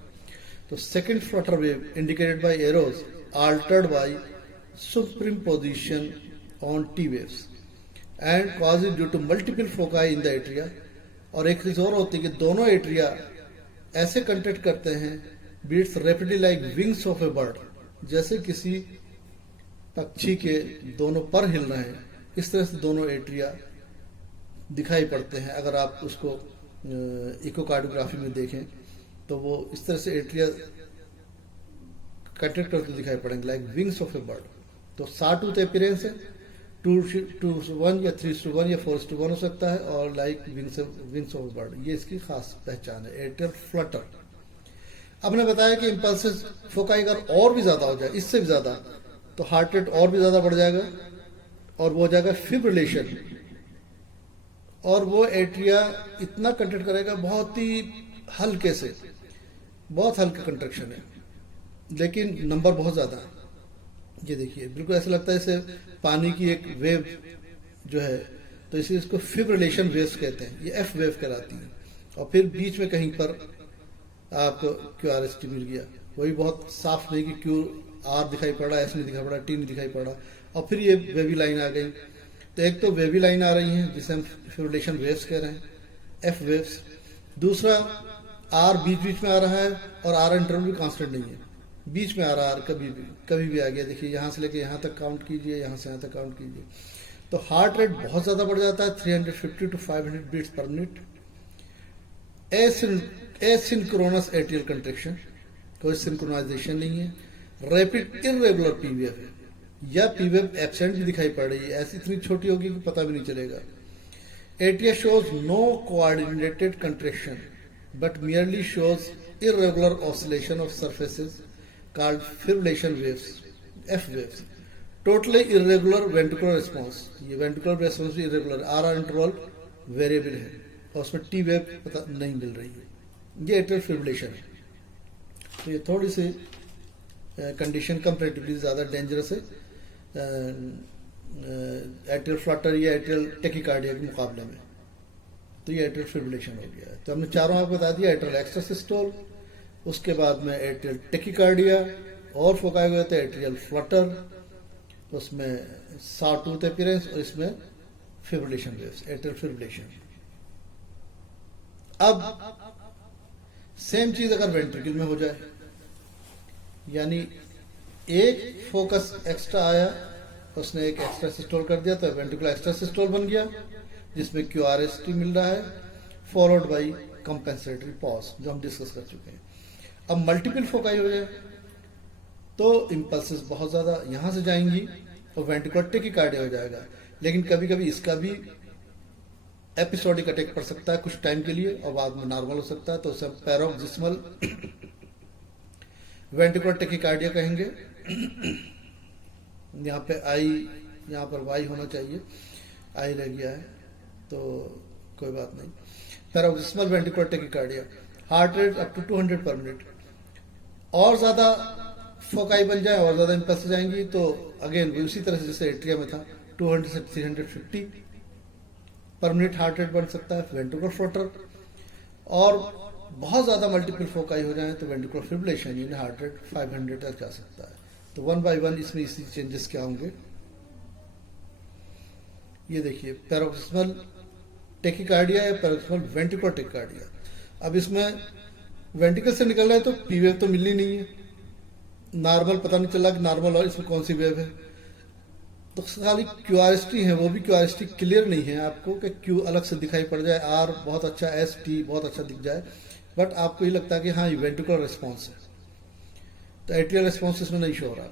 तो second Flutter wave indicated by arrows altered by superimposition on T waves and causes due to multiple foci in the atria। और एक चीज और होती है कि दोनों एट्रिया ऐसे कंटेक्ट करते हैं, beats rapidly like wings of a bird, जैसे किसी पक्षी के दोनों पर हिल रहे हैं, इस तरह से दोनों एट्रिया दिखाई पड़ते हैं। अगर आप उसको इकोकार्डियोग्राफी में देखें तो वो इस तरह से एट्रिया कंट्रैक्ट करते दिखाई पड़ेंगे, like wings of a bird. तो साटूथ अपीयरेंस है, 2:1 या 3:1 या 4:1 हो सकता है, और लाइक विंग्स ऑफ बर्ड, ये इसकी खास पहचान है, एट्रियल फ्लटर। अब ने बताया कि इंपल्सिस फोकाई अगर और भी ज्यादा हो जाए, इससे भी ज्यादा, तो हार्ट रेट और भी ज्यादा बढ़ जाएगा और वो हो जाएगा फिब्रिलेशन, और वो एट्रिया इतना कंट्रैक्ट करेगा बहुत ही हल्के से, बहुत हल्के कंट्रैक्शन है, लेकिन नंबर बहुत ज्यादा है। ये देखिए बिल्कुल ऐसा लगता है जैसे पानी की एक वेव जो है, तो इसे इसको फिब्रिलेशन वेव्स कहते हैं, ये एफ वेव कहलाती है। और फिर बीच में कहीं पर आपको QRST मिल गया, वही बहुत साफ नहीं कि QR दिखाई पड़ रहा है, एस नहीं दिखाई पड़ रहा, T नहीं दिखाई पड़ रहा, और फिर ये वेवी लाइन आ गई। तो एक तो वेवी लाइन आ रही है जिसे हम फिब्रिलेशन वेव्स कह रहे हैं, एफ वेव्स। दूसरा R बीच बीच में आ रहा है, और R इंटरवल भी कांस्टेंट नहीं है, बीच में आ रहा है, कभी भी आ गया। देखिए यहाँ से लेके यहाँ तक काउंट कीजिए, यहाँ से यहाँ तक काउंट कीजिए, तो हार्ट रेट बहुत ज्यादा बढ़ जाता है, 350 to 500 beats per minute. Asynchronous atrial contraction, कोई सिंक्रोनाइजेशन नहीं है। रैपिड इर्रेगुलर पीवीएफ है, या पीवीएफ एब्सेंट भी दिखाई पड़ रही है, ऐसी इतनी छोटी होगी कि पता भी नहीं चलेगा। Atria shows no coordinated contraction but merely shows irregular oscillation of surfaces called fibrillation waves, F waves. Totally irregular ventricular response, ये ventricular response भी irregular, RR interval variable है, और उसमें T wave पता नहीं मिल रही है, ये एट्रियल फिब्रिलेशन है। तो ये थोड़ी सी कंडीशन कंपैरेटिवली ज़्यादा डेंजरस है एट्रियल फ्लटर या एट्रियल टेकिकार्डिया के मुकाबले में। तो ये एट्रियल फिब्रिलेशन हो गया है। तो हमने चारों आपको बता दिया, एट्रियल एक्स्ट्रासिस्टोल, उसके बाद में एट्रियल टेकिकार्डिया, और फोकाई गए थे एट्रियल फ्लटर, उसमें साटूथ अपीयरेंस, और इसमें फिब्रिलेशन वेव्स, एट्रियल फिब्रिलेशन। अब सेम चीज अगर वेंट्रिकल में हो जाए, यानी एक फोकस एक्स्ट्रा आया, उसने एक एक्स्ट्रा सिस्टोल कर दिया, तो वेंट्रिकुलर एक्स्ट्रा सिस्टोल बन गया, जिसमें QRST मिल रहा है, फॉलोड बाई कंपेंसेटरी पॉज, जो हम डिस्कस कर चुके हैं। अब मल्टीपल फोकाई हो जाए तो इंपल्सेस बहुत ज्यादा यहां से जाएंगी और वेंट्रिकुलर टेकिकार्डिया हो जाएगा। लेकिन कभी कभी इसका भी एपिसोडिक अटैक पड़ सकता है कुछ टाइम के लिए, और बाद में नॉर्मल हो सकता है, तो उसे पैरोक्सिस्मल वेंट्रिकुलर टेकिकार्डिया कहेंगे। यहाँ पे आई, यहाँ पर वाई होना चाहिए, आई रह गया है तो कोई बात नहीं। Paroxysmal ventricular tachycardia, heart rate up to 200 per minute. और ज्यादा फोकाई बन जाए और ज्यादा इंपल्स जाएंगी तो अगेन उसी तरह से जैसे एट्रिया में था, 200 से 350 पर मिनट हार्ट रेट बन सकता है वेंट्रिकुलर फ्लटर। और बहुत ज्यादा मल्टीपल फोकाई हो जाए तो वेंट्रिकुलर फिब्रिलेशन, यानी हार्ट रेट 500 तक जा सकता है। तो 1 by 1 इसमें इसी चेंजेस क्या होंगे, ये देखिए पैरोक्सिस्मल टेकिकार्डिया या पैरोक्सिस्मल वेंट्रिकुलर टेकिकार्डिया। अब इसमें वेंट्रिकल से निकल रहा है तो पी वेव तो मिलनी नहीं है, नॉर्मल पता नहीं चला कि नॉर्मल और इसमें कौन सी वेव है। तो खाली QRST है, वो भी QRST क्लियर नहीं है आपको कि Q अलग से दिखाई पड़ जाए, R बहुत अच्छा, ST बहुत अच्छा दिख जाए, बट आपको ये लगता है कि हाँ ये वेंट्रिकुलर रिस्पॉन्स है। तो एट्रियल रिस्पॉन्स इसमें नहीं शो हो रहा।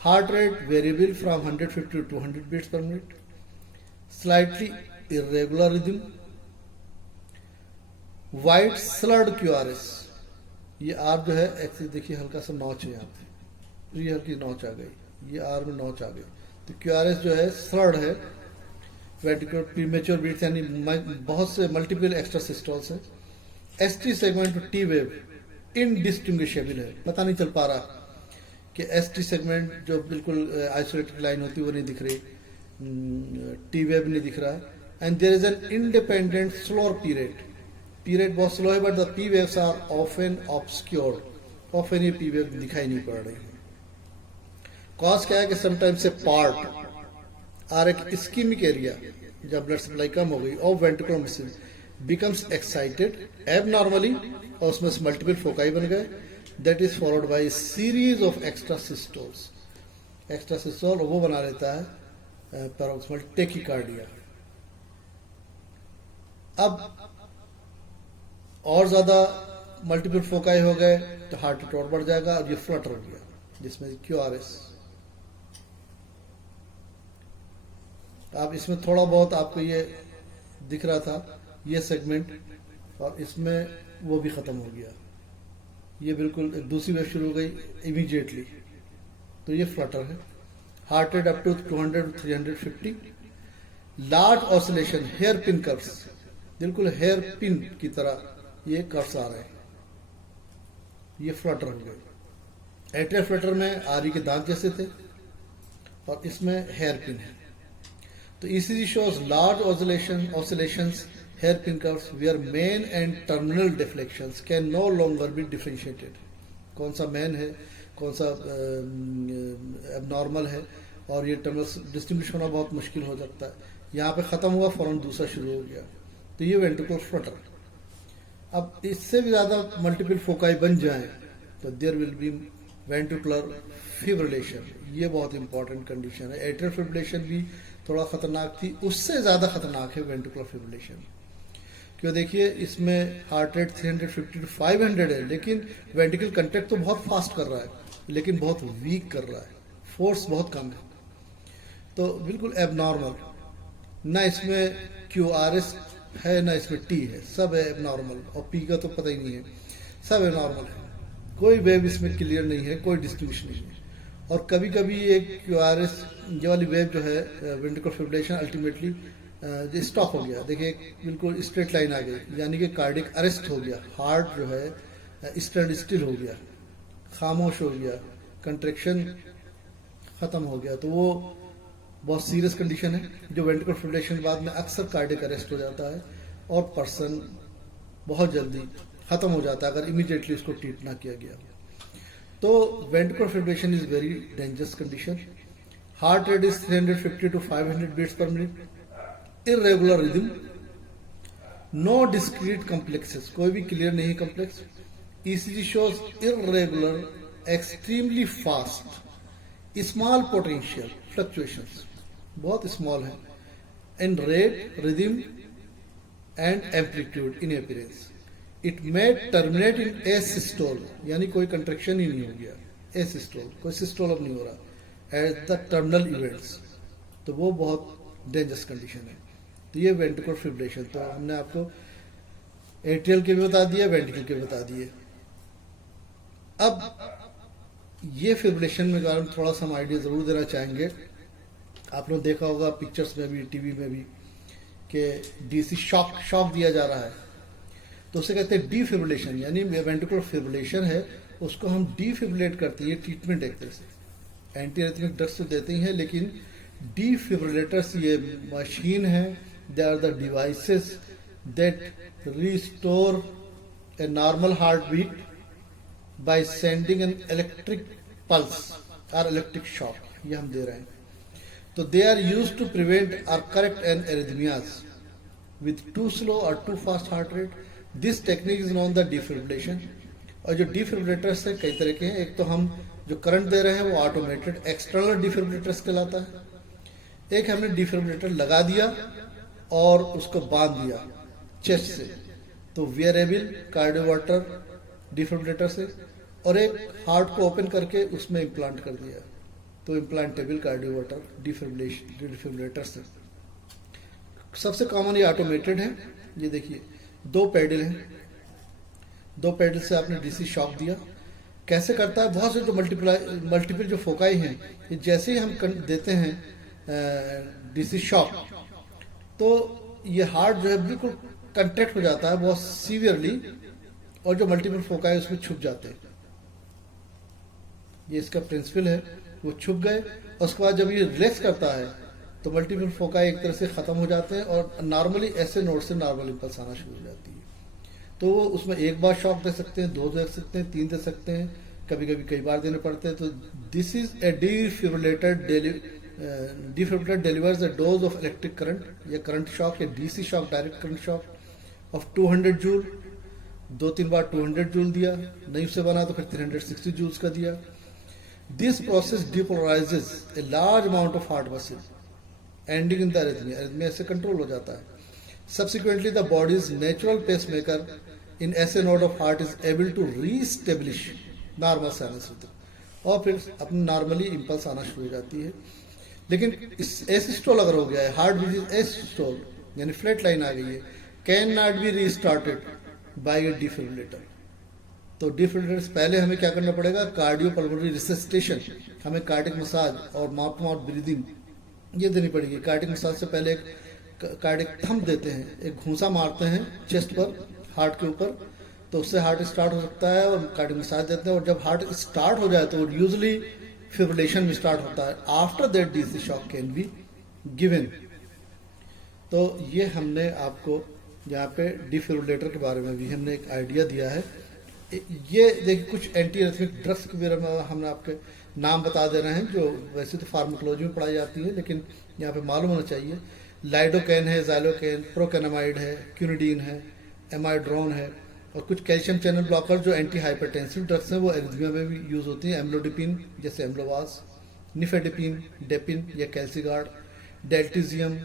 Heart rate variable from 150 to 200 beats per minute, slightly irregular rhythm, wide slurred QRS, ये R जो है एक्सिस देखिए हल्का सा नॉच है यहाँ पे, ये हल्की नॉच आ गई, ये R में नॉच आ गई। तो QRS जो है स्लर्ड है, वेंट्रिकुलर प्रीमेच्योर बीट्स यानी बहुत से मल्टीपल एक्स्ट्रा सिस्टोल्स हैं। ST segment to T wave indistinguishable है, पता नहीं चल पा रहा कि ST सेगमेंट जो बिल्कुल आइसोलेटेड लाइन होती है वो नहीं दिख रही, T वेव नहीं दिख रहा है। And there is an independent slower period बहुत स्लो है, but the P waves are often obscured, often ये P वेव दिखाई नहीं पड़ रही है। कॉज क्या है कि समटाइम्स से पार्ट आर एक इस्कीमिक एरिया, जब ब्लड सप्लाई कम हो गई और ventricular muscle becomes excited abnormally, और उसमें से मल्टीपल फोकाई बन गए, that is followed by series of extra systoles. Extra systole, वो बना लेता है पैरोक्सिमल टेकिकार्डिया। अब और ज़्यादा मल्टीपल फोकाई हो गए तो हार्ट रेट और बढ़ जाएगा और ये फ्लटर हो गया, जिसमें QRS। आप इसमें थोड़ा बहुत आपको ये दिख रहा था, ये सेगमेंट, और इसमें वो भी ख़त्म हो गया। ये बिल्कुल दूसरी वेव शुरू हो गई इमीडिएटली, तो ये फ्लटर है। Heart rate up to 200-350। Large oscillation, hair pin curves, बिल्कुल हेयर पिन की तरह ये कर्व्स आ रहे हैं, ये फ्लटर हो गए। एट्रियल फ्लटर में आरी के दांत जैसे थे और इसमें हेयर पिन है। तो ECG shows large oscillations, hairpin curves where main and terminal deflections can no longer be differentiated. कौन सा मेन है, कौन सा एबनॉर्मल है, और ये टर्मिनल डिस्टिंग्विश होना बहुत मुश्किल हो जाता है। यहाँ पे ख़त्म हुआ, फौरन दूसरा शुरू हो गया, तो ये वेंट्रिकुलर फ्लटर। अब इससे भी ज़्यादा मल्टीपल फोकाई बन जाए तो there will be ventricular fibrillation. ये बहुत इंपॉर्टेंट कंडीशन है। एट्रियल फिब्रिलेशन भी थोड़ा खतरनाक थी, उससे ज़्यादा खतरनाक है वेंट्रिकुलर फिब्रिलेशन। क्यों, देखिए इसमें हार्ट रेट 350 to 500 है, लेकिन वेंट्रिकल कंट्रैक्ट तो बहुत फास्ट कर रहा है, लेकिन बहुत वीक कर रहा है, फोर्स बहुत कम है, तो बिल्कुल एबनॉर्मल। ना इसमें QRS है, ना इसमें T है, सब है एबनॉर्मल, और P का तो पता ही नहीं है, सब एबनॉर्मल है। कोई वेव इसमें क्लियर नहीं है, कोई डिस्टिंग्विश नहीं है। और कभी कभी ये QRS ये वाली वेव जो है वेंट्रिकुलर फिब्रिलेशन अल्टीमेटली स्टॉप हो गया। देखिए बिल्कुल स्ट्रेट लाइन आ गई, यानी कि कार्डिक अरेस्ट हो गया, हार्ट जो है स्टैंड स्टिल हो गया, खामोश हो गया, कंट्रैक्शन खत्म हो गया। तो वो बहुत सीरियस कंडीशन है, जो वेंट्रिकुलर फिब्रिलेशन के बाद में अक्सर कार्डिक अरेस्ट हो जाता है और पर्सन बहुत जल्दी खत्म हो जाता है अगर इमीडिएटली उसको ट्रीट ना किया गया। तो ventricular fibrillation is very dangerous condition. Heart rate is 350 to 500 beats per minute, irregular rhythm, no discrete complexes, कोई भी क्लियर नहीं complex. ECG shows irregular, extremely fast, small potential fluctuations, बहुत स्मॉल है, in rate, rhythm and amplitude in appearance. It may terminate in asystole, यानी कोई contraction ही नहीं हो गया, एसिस्टोल, कोई सिस्टोल अब नहीं हो रहा, एट द टर्मिनल इवेंट्स। तो वो बहुत डेंजरस कंडीशन है। तो ये वेंट्रिकुलर फिब्रिलेशन, तो हमने आपको एट्रियल के भी बता दिए, वेंट्रिकल के भी बता दिए। अब ये फिब्रिलेशन में कारण थोड़ा सा हम आइडिया जरूर देना चाहेंगे। आप लोग देखा होगा पिक्चर्स में भी, टीवी में भी, कि DC शॉक दिया जा रहा है, तो उसे कहते हैं डीफिब्रिलेशन, यानी वेंट्रिकुलर फिब्रिलेशन है उसको हम डीफिब्रिलेट करते हैं। ये ट्रीटमेंट एक तरह से, एंटी एरिथमिक ड्रग्स तो देते ही हैं, लेकिन डीफिब्रिलेटर्स ये मशीन है, they are the devices that restore a normal heartbeat by sending an electric pulse or electric shock, ये हम दे रहे हैं। तो they are used to prevent or correct an arrhythmias with too slow or too fast heart rate. This technique is known the defibrillation. और जो defibrillators है कई तरह के हैं, एक तो हम जो करंट दे रहे हैं वो ऑटोमेटेड एक्सटर्नल डिफिब्रिलेटर्स कहलाता है, एक हमने डिफिब्रिलेटर लगा दिया और उसको बांध दिया चेस्ट से, तो वेरिएबल कार्डियोवर्टर डिफिब्रिलेटर से, और एक हार्ट को ओपन करके उसमें इम्प्लांट कर दिया, तो इम्प्लांटेबल कार्डियोवर्टर डिफिब्रिलेटर से। सबसे कॉमन ये ऑटोमेटेड है। ये देखिए दो पैडल हैं, दो पैडल से आपने DC शॉक दिया। कैसे करता है, बहुत से जो मल्टीपल जो फोकाई हैं, ये जैसे ही हम देते हैं DC शॉक, तो ये हार्ट जो है बिल्कुल कंट्रैक्ट हो जाता है बहुत सीवियरली, और जो मल्टीपल फोकाई उसमें छुप जाते हैं। ये इसका प्रिंसिपल है, वो छुप गए, और उसके बाद जब ये रिलैक्स करता है तो मल्टीपल फोकाई एक तरह से खत्म हो जाते हैं, और नॉर्मली ऐसे नोड से नॉर्मल इम्पल्स आना शुरू हो जाती है। तो वो उसमें एक बार शॉक दे सकते हैं, दो दे सकते हैं, 3 दे सकते हैं, कभी कभी कई बार देने पड़ते हैं। तो this is a defibrillator delivers the dose of electric current, या करंट शॉक, या DC shock, direct current shock of 200 joule. 2-3 bar 200 joule दिया, नहीं उससे बना तो फिर 360 जूल्स का दिया। This process depolarizes a large amount of heart muscle, ending in the arrhythmia. Arrhythmia से कंट्रोल हो जाता है. Subsequently, the body's natural pacemaker in SA node of heart is able to re-establish normal sinus rhythm. और फिर अपनी normally impulse आना शुरू हो जाती है. लेकिन एसिस्टोल अगर हो गया है, हार्ट बीट इज एसिस्टोल यानी फ्लैट लाइन आ गई है, can not be restarted by a defibrillator. तो डिफिब्रिलेटर से पहले हमें क्या करना पड़ेगा, कार्डियो पल्मोनरी रिससिटेशन, हमें कार्डिक मसाज और माउथ टू माउथ ब्रीदिंग ये देनी पड़ेगी. कार्डिक मसाज से पहले एक कार्डिक थंब देते हैं, एक घूंसा मारते हैं चेस्ट पर हार्ट के ऊपर, तो उससे हार्ट स्टार्ट हो सकता है, और कार्डिक मसाज देते हैं. और जब हार्ट स्टार्ट हो जाए तो यूजुअली फिब्रिलेशन में स्टार्ट होता है. After that DC shock can be given. तो ये हमने आपको यहाँ पे डिफिब्रिलेटर के बारे में भी हमने एक आइडिया दिया है. ये देखिए कुछ एंटी एरिथमिक ड्रग्स के बारे में हमने आपके नाम बता दे रहे हैं, जो वैसे तो फार्माकोलॉजी में पढ़ाई जाती है, लेकिन यहाँ पे मालूम होना चाहिए. लाइडोकैन है, ज़ाइलोकैन, प्रोकेनामाइड है, क्यूनिडीन है, एमाइड्रोन है, और कुछ कैल्शियम चैनल ब्लॉकर जो एंटी हाइपरटेंसिव ड्रग्स हैं वो एरिथमिया में भी यूज़ होती हैं. एम्लोडिपिन जैसे एम्लोवास, निफेडिपिन, डेपिन या कैल्सीगार्ड, डेल्टिजियम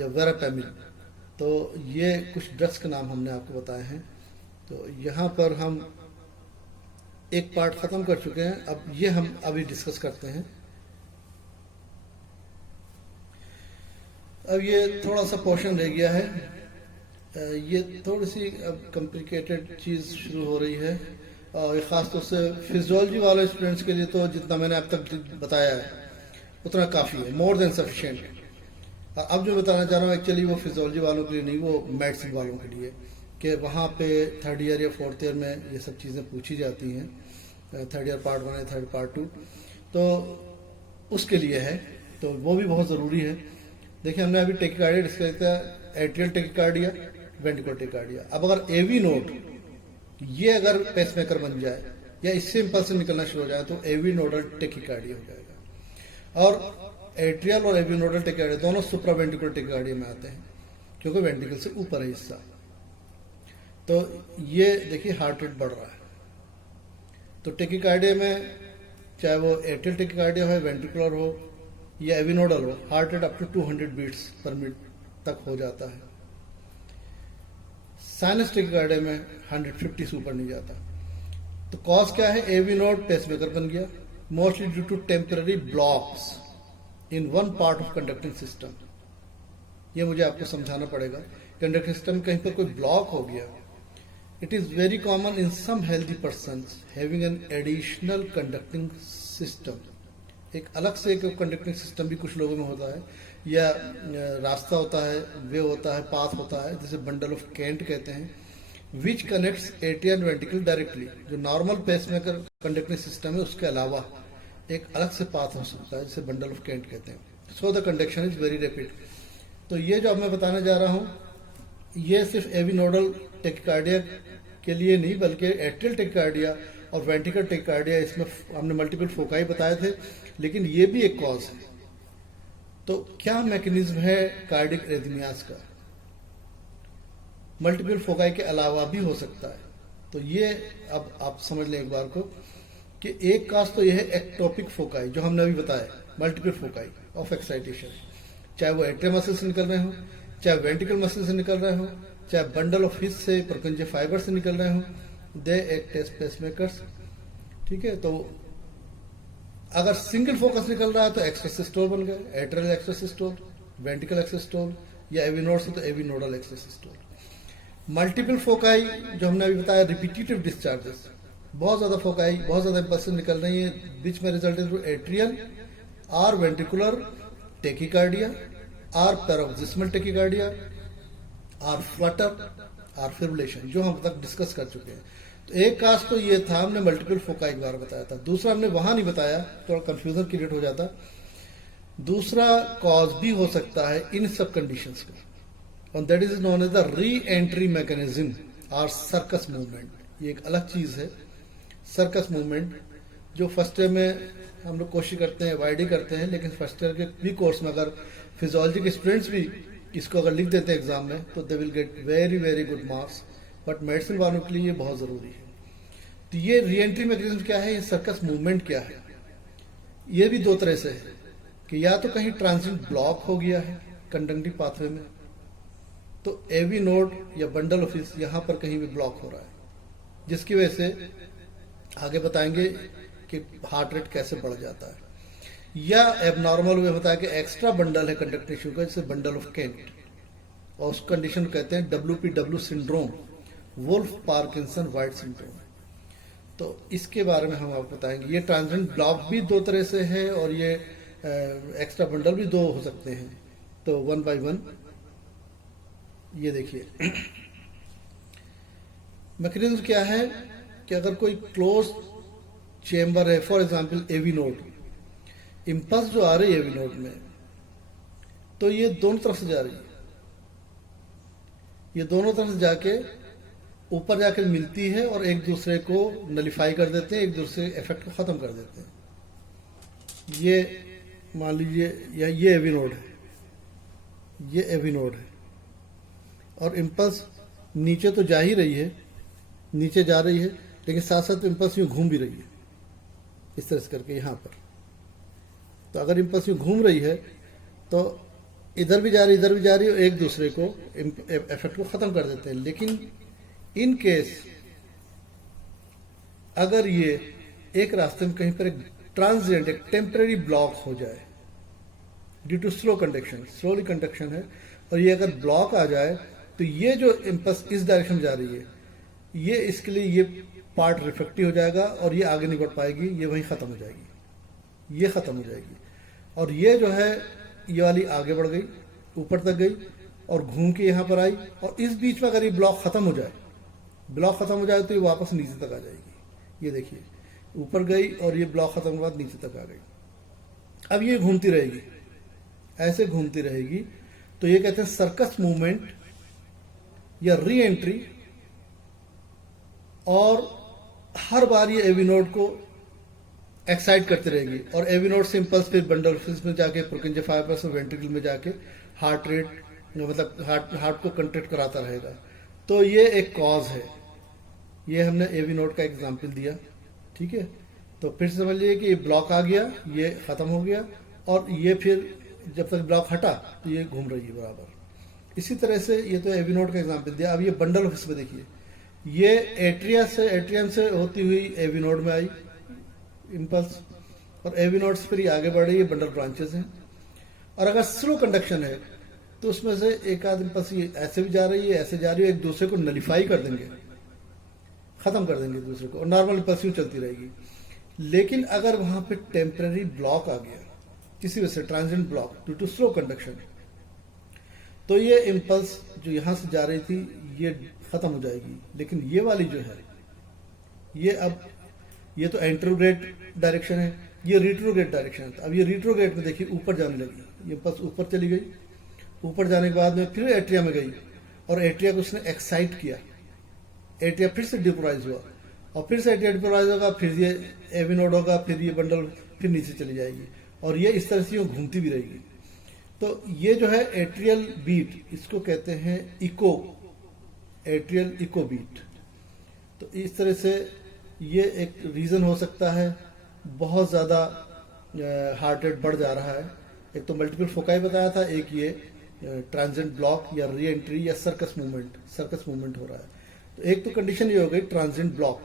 या वेरापेमिन. तो ये कुछ ड्रग्स के नाम हमने आपको बताए हैं. तो यहाँ पर हम एक पार्ट ख़त्म कर चुके हैं. अब ये हम अभी डिस्कस करते हैं. अब ये थोड़ा सा पोर्शन रह गया है. ये थोड़ी सी अब कॉम्प्लिकेटेड चीज़ शुरू हो रही है, और ख़ास तौर से फिजियोलॉजी वाले स्टूडेंट्स के लिए तो जितना मैंने अब तक बताया है उतना काफ़ी है, मोर देन सफिशिएंट. अब जो बताना चाह रहा हूँ एक्चुअली वो फिजियोलॉजी वालों के लिए नहीं, वो मेडिसिन वालों के लिए, कि वहाँ पे थर्ड ईयर या फोर्थ ईयर में ये सब चीज़ें पूछी जाती हैं. थर्ड ईयर पार्ट 1 या थर्ड पार्ट 2, तो उसके लिए है, तो वो भी बहुत ज़रूरी है. देखिए हमने अभी टेकिकार्डिया डिस्कस किया, एट्रियल टेकिकार्डिया, वेंट्रिकुलर टेकिकार्डिया. अब अगर एवी नोड ये अगर पेसमेकर बन जाए या इससे इम्पल्स निकलना शुरू हो जाए तो एवी नोडल टेकिकार्डिया हो जाएगा. और एट्रियल और एवी नोडल टेकिकार्डिया दोनों सुप्रावेंट्रिकुलर टेकिकार्डिया में आते हैं, क्योंकि वेंट्रिकल से ऊपर है हिस्सा. तो ये देखिए हार्ट रेट बढ़ रहा है. तो टेकिकार्डिया में चाहे वो एट्रियल टेकिकार्डिया हो, वेंट्रिकुलर हो या एविनोडल हो, heart rate up to 200 beats per minute तक हो जाता है. साइनस टेकिकार्डिया में 150 से ऊपर नहीं जाता. तो कॉज क्या है, एविनोड पेसमेकर बन गया, mostly due to temporary blocks in one part of conducting system. ये मुझे आपको समझाना पड़ेगा. कंडक्टिंग सिस्टम कहीं पर कोई ब्लॉक हो गया. It is very common in some healthy persons having an additional conducting system. एक अलग से एक कंडक्टिंग सिस्टम भी कुछ लोगों में होता है, या रास्ता होता है, वे होता है, पाथ होता है, जिसे बंडल ऑफ केंट कहते हैं, which connects atrial ventricle directly. जो नॉर्मल पेसमेकर कंडक्टिंग सिस्टम है उसके अलावा एक अलग से पाथ हो सकता है, जिसे बंडल ऑफ केंट कहते हैं. So the conduction is very rapid. तो ये जो अब मैं बताने जा रहा हूँ ये सिर्फ एविनोडल टेकिकार्डिया के लिए नहीं, बल्कि एट्रियल टेकिकार्डिया और वेंट्रिकल टेकिकार्डिया, इसमें हमने मल्टीपल फोकाई बताए थे, लेकिन ये भी एक कॉज है. तो क्या मैकेनिज्म है कार्डिक एरिथमियास का? मल्टीपल फोकाई के अलावा भी हो सकता है. तो ये अब आप समझ लें एक बार को कि एक काज तो यह है एक्टोपिक फोकाई, जो हमने अभी बताया, मल्टीपल फोकाई ऑफ एक्साइटेशन, चाहे वो एट्रियल मसल से निकल रहे हो, चाहे वेंट्रिकल मसल से निकल रहे हो, चाहे बंडल ऑफ हिस से, परकंजे फाइबर से निकल रहे हो, दे एक्ट एज पेसमेकर्स. ठीक है. तो अगर सिंगल फोकस निकल रहा है तो एक्स्ट्रासिस्टोल बन गए, एट्रियल एक्स्ट्रासिस्टोल, वेंट्रिकल एक्स्ट्रासिस्टोल, या एविनोड से तो एविनोडल एक्स्ट्रासिस्टोल. मल्टीपल फोकाई जो हमने अभी बताया, रिपीटेटिव डिस्चार्जेस, बहुत ज्यादा फोकाई, बहुत ज्यादा इंपल्स निकल रही है, बीच में रिजल्ट थ्रू एट्रियल और वेंट्रिकुलर टेकिकार्डिया और पैरोक्सिस्मल टेकिकार्डिया और फ्लटर और फिब्रिलेशन, जो हम तक डिस्कस कर चुके हैं. तो एक काज तो ये था, हमने मल्टीपल फोकाई के बारे में बताया था. दूसरा हमने वहां नहीं बताया, थोड़ा कंफ्यूजन क्रिएट हो जाता. दूसरा कॉज भी हो सकता है इन सब कंडीशंस का, और that is known as the re entry mechanism और सर्कस मूवमेंट. ये एक अलग चीज है, सर्कस मूवमेंट, जो फर्स्ट ईयर में हम लोग कोशिश करते हैं, अवॉइड ही करते हैं, लेकिन फर्स्ट ईयर के भी कोर्स में अगर फिजियोलॉजी के स्टूडेंट्स भी इसको अगर लिख देते हैं एग्जाम में तो they will get very very good marks. But medicine वालों के लिए ये बहुत ज़रूरी है. तो ये री एंट्री मैकेनिज्म क्या है, ये सर्कस मूवमेंट क्या है, ये भी दो तरह से है कि या तो कहीं ट्रांजिट ब्लॉक हो गया है कंडक्टिंग पाथवे में, तो एवी नोड या बंडल ऑफिस यहां पर कहीं भी ब्लॉक हो रहा है, जिसकी वजह से आगे बताएंगे कि हार्ट रेट कैसे बढ़ जाता है। या एबनॉर्मल वे होता है कि एक्स्ट्रा बंडल है कंडक्टिंग टिश्यू का, जैसे बंडल ऑफ केंट, और उस कंडीशन को कहते हैं WPW syndrome, Wolff Parkinson White syndrome. तो इसके बारे में हम आपको बताएंगे। ये ट्रांजिएंट ब्लॉक भी दो तरह से है और ये एक्स्ट्रा बंडल भी दो हो सकते हैं। तो वन बाय वन ये देखिए मैकेनिज्म क्या है कि अगर कोई क्लोज चेम्बर है, for example AV node, impulse जो आ रही है एवी नोड में, तो ये दोनों तरफ से जा रही है, ये दोनों तरफ से जाके ऊपर जाकर मिलती है और एक दूसरे को नलिफाई कर देते हैं, एक दूसरे इफेक्ट को खत्म कर देते हैं। ये मान लीजिए या ये एवी नोड है, ये एवी नोड है, और इम्पल्स नीचे तो जा ही रही है, नीचे जा रही है, लेकिन साथ साथ इम्पल्स यूं घूम भी रही है इस तरह से करके यहाँ पर। तो अगर इम्पल्स यूं घूम रही है तो इधर भी जा रही, इधर भी जा रही, और एक दूसरे को इफेक्ट को खत्म कर देते हैं। लेकिन इन केस अगर ये एक रास्ते में कहीं पर एक ट्रांजिएंट, एक टेम्परेरी ब्लॉक हो जाए due to slow conduction, slowly conduction है, और ये अगर ब्लॉक आ जाए तो ये जो इम्पल्स इस डायरेक्शन में जा रही है, ये इसके लिए ये पार्ट रिफ्लेक्टिव हो जाएगा और ये आगे नहीं बढ़ पाएगी, ये वहीं खत्म हो जाएगी, ये खत्म हो जाएगी। और ये जो है ये वाली आगे बढ़ गई, ऊपर तक गई और घूम के यहाँ पर आई, और इस बीच में अगर ये ब्लॉक खत्म हो जाए, ब्लॉक खत्म हो जाए तो ये वापस नीचे तक आ जाएगी। ये देखिए ऊपर गई और ये ब्लॉक खत्म के बाद नीचे तक आ गई। अब ये घूमती रहेगी, ऐसे घूमती रहेगी। तो ये कहते हैं सर्कस मूवमेंट या री एंट्री, और हर बार ये एवी नोड को एक्साइट करती रहेगी, और एवी नोड से इंपल्स फिर बंडल ऑफिस में जाके प्रोकिंजे फाइबर्स और वेंट्रिकल में जाके हार्ट रेट, मतलब हार्ट को कंट्रैक्ट कराता रहेगा। तो ये एक कॉज है। ये हमने एवी नोड का एग्जाम्पल दिया, ठीक है। तो फिर समझ लीजिए कि ये ब्लॉक आ गया, ये खत्म हो गया, और ये फिर जब तक ब्लॉक हटा तो ये घूम रही है बराबर। इसी तरह से ये तो एवी नोड का एग्जाम्पल दिया। अब ये बंडल ऑफिस में देखिए, ये एट्रियम से होती हुई एवी नोड में आई इम्पल्स, और एवी नोड से फिर ये आगे बढ़ रही है, बंडल ब्रांचेस हैं। और अगर स्लो कंडक्शन है तो उसमें से एक आध इम्पल्स ये ऐसे भी जा रही है, ऐसे जा रही है, एक दूसरे को नलिफाई कर देंगे, खत्म कर देंगे एक दूसरे को, और नॉर्मल इम्पल्स यूं चलती रहेगी। लेकिन अगर वहां पे टेम्पररी ब्लॉक आ गया किसी वजह से, transient block due to slow conduction, तो ये इम्पल्स जो यहां से जा रही थी ये खत्म हो जाएगी। लेकिन ये वाली जो है, ये अब ये तो एंट्रोग्रेड डायरेक्शन है, ये रिट्रोग्रेड डायरेक्शन है। अब ये रिट्रोग्रेड में देखिए ऊपर जाने लगी, ये इम्पल्स ऊपर चली गई, ऊपर जाने के बाद में फिर एट्रिया में गई, और एट्रिया को उसने एक्साइट किया, एट्रिया फिर से डिपोलाइज हुआ, और फिर से एट्रिया डिपोलाइज होगा, फिर ये एवी नोड होगा, फिर ये बंडल फिर नीचे चली जाएगी, और ये इस तरह से घूमती भी रहेगी। तो ये जो है एट्रियल बीट, इसको कहते हैं इको, एट्रियल इको बीट। तो इस तरह से ये एक रीजन हो सकता है। बहुत ज्यादा हार्ट रेट बढ़ जा रहा है। एक तो मल्टीपल फोकाई बताया था, एक ये ट्रांजिएंट ब्लॉक या री एंट्री या सर्कस मूवमेंट हो रहा है। तो एक तो कंडीशन ये हो गई ट्रांजिएंट ब्लॉक।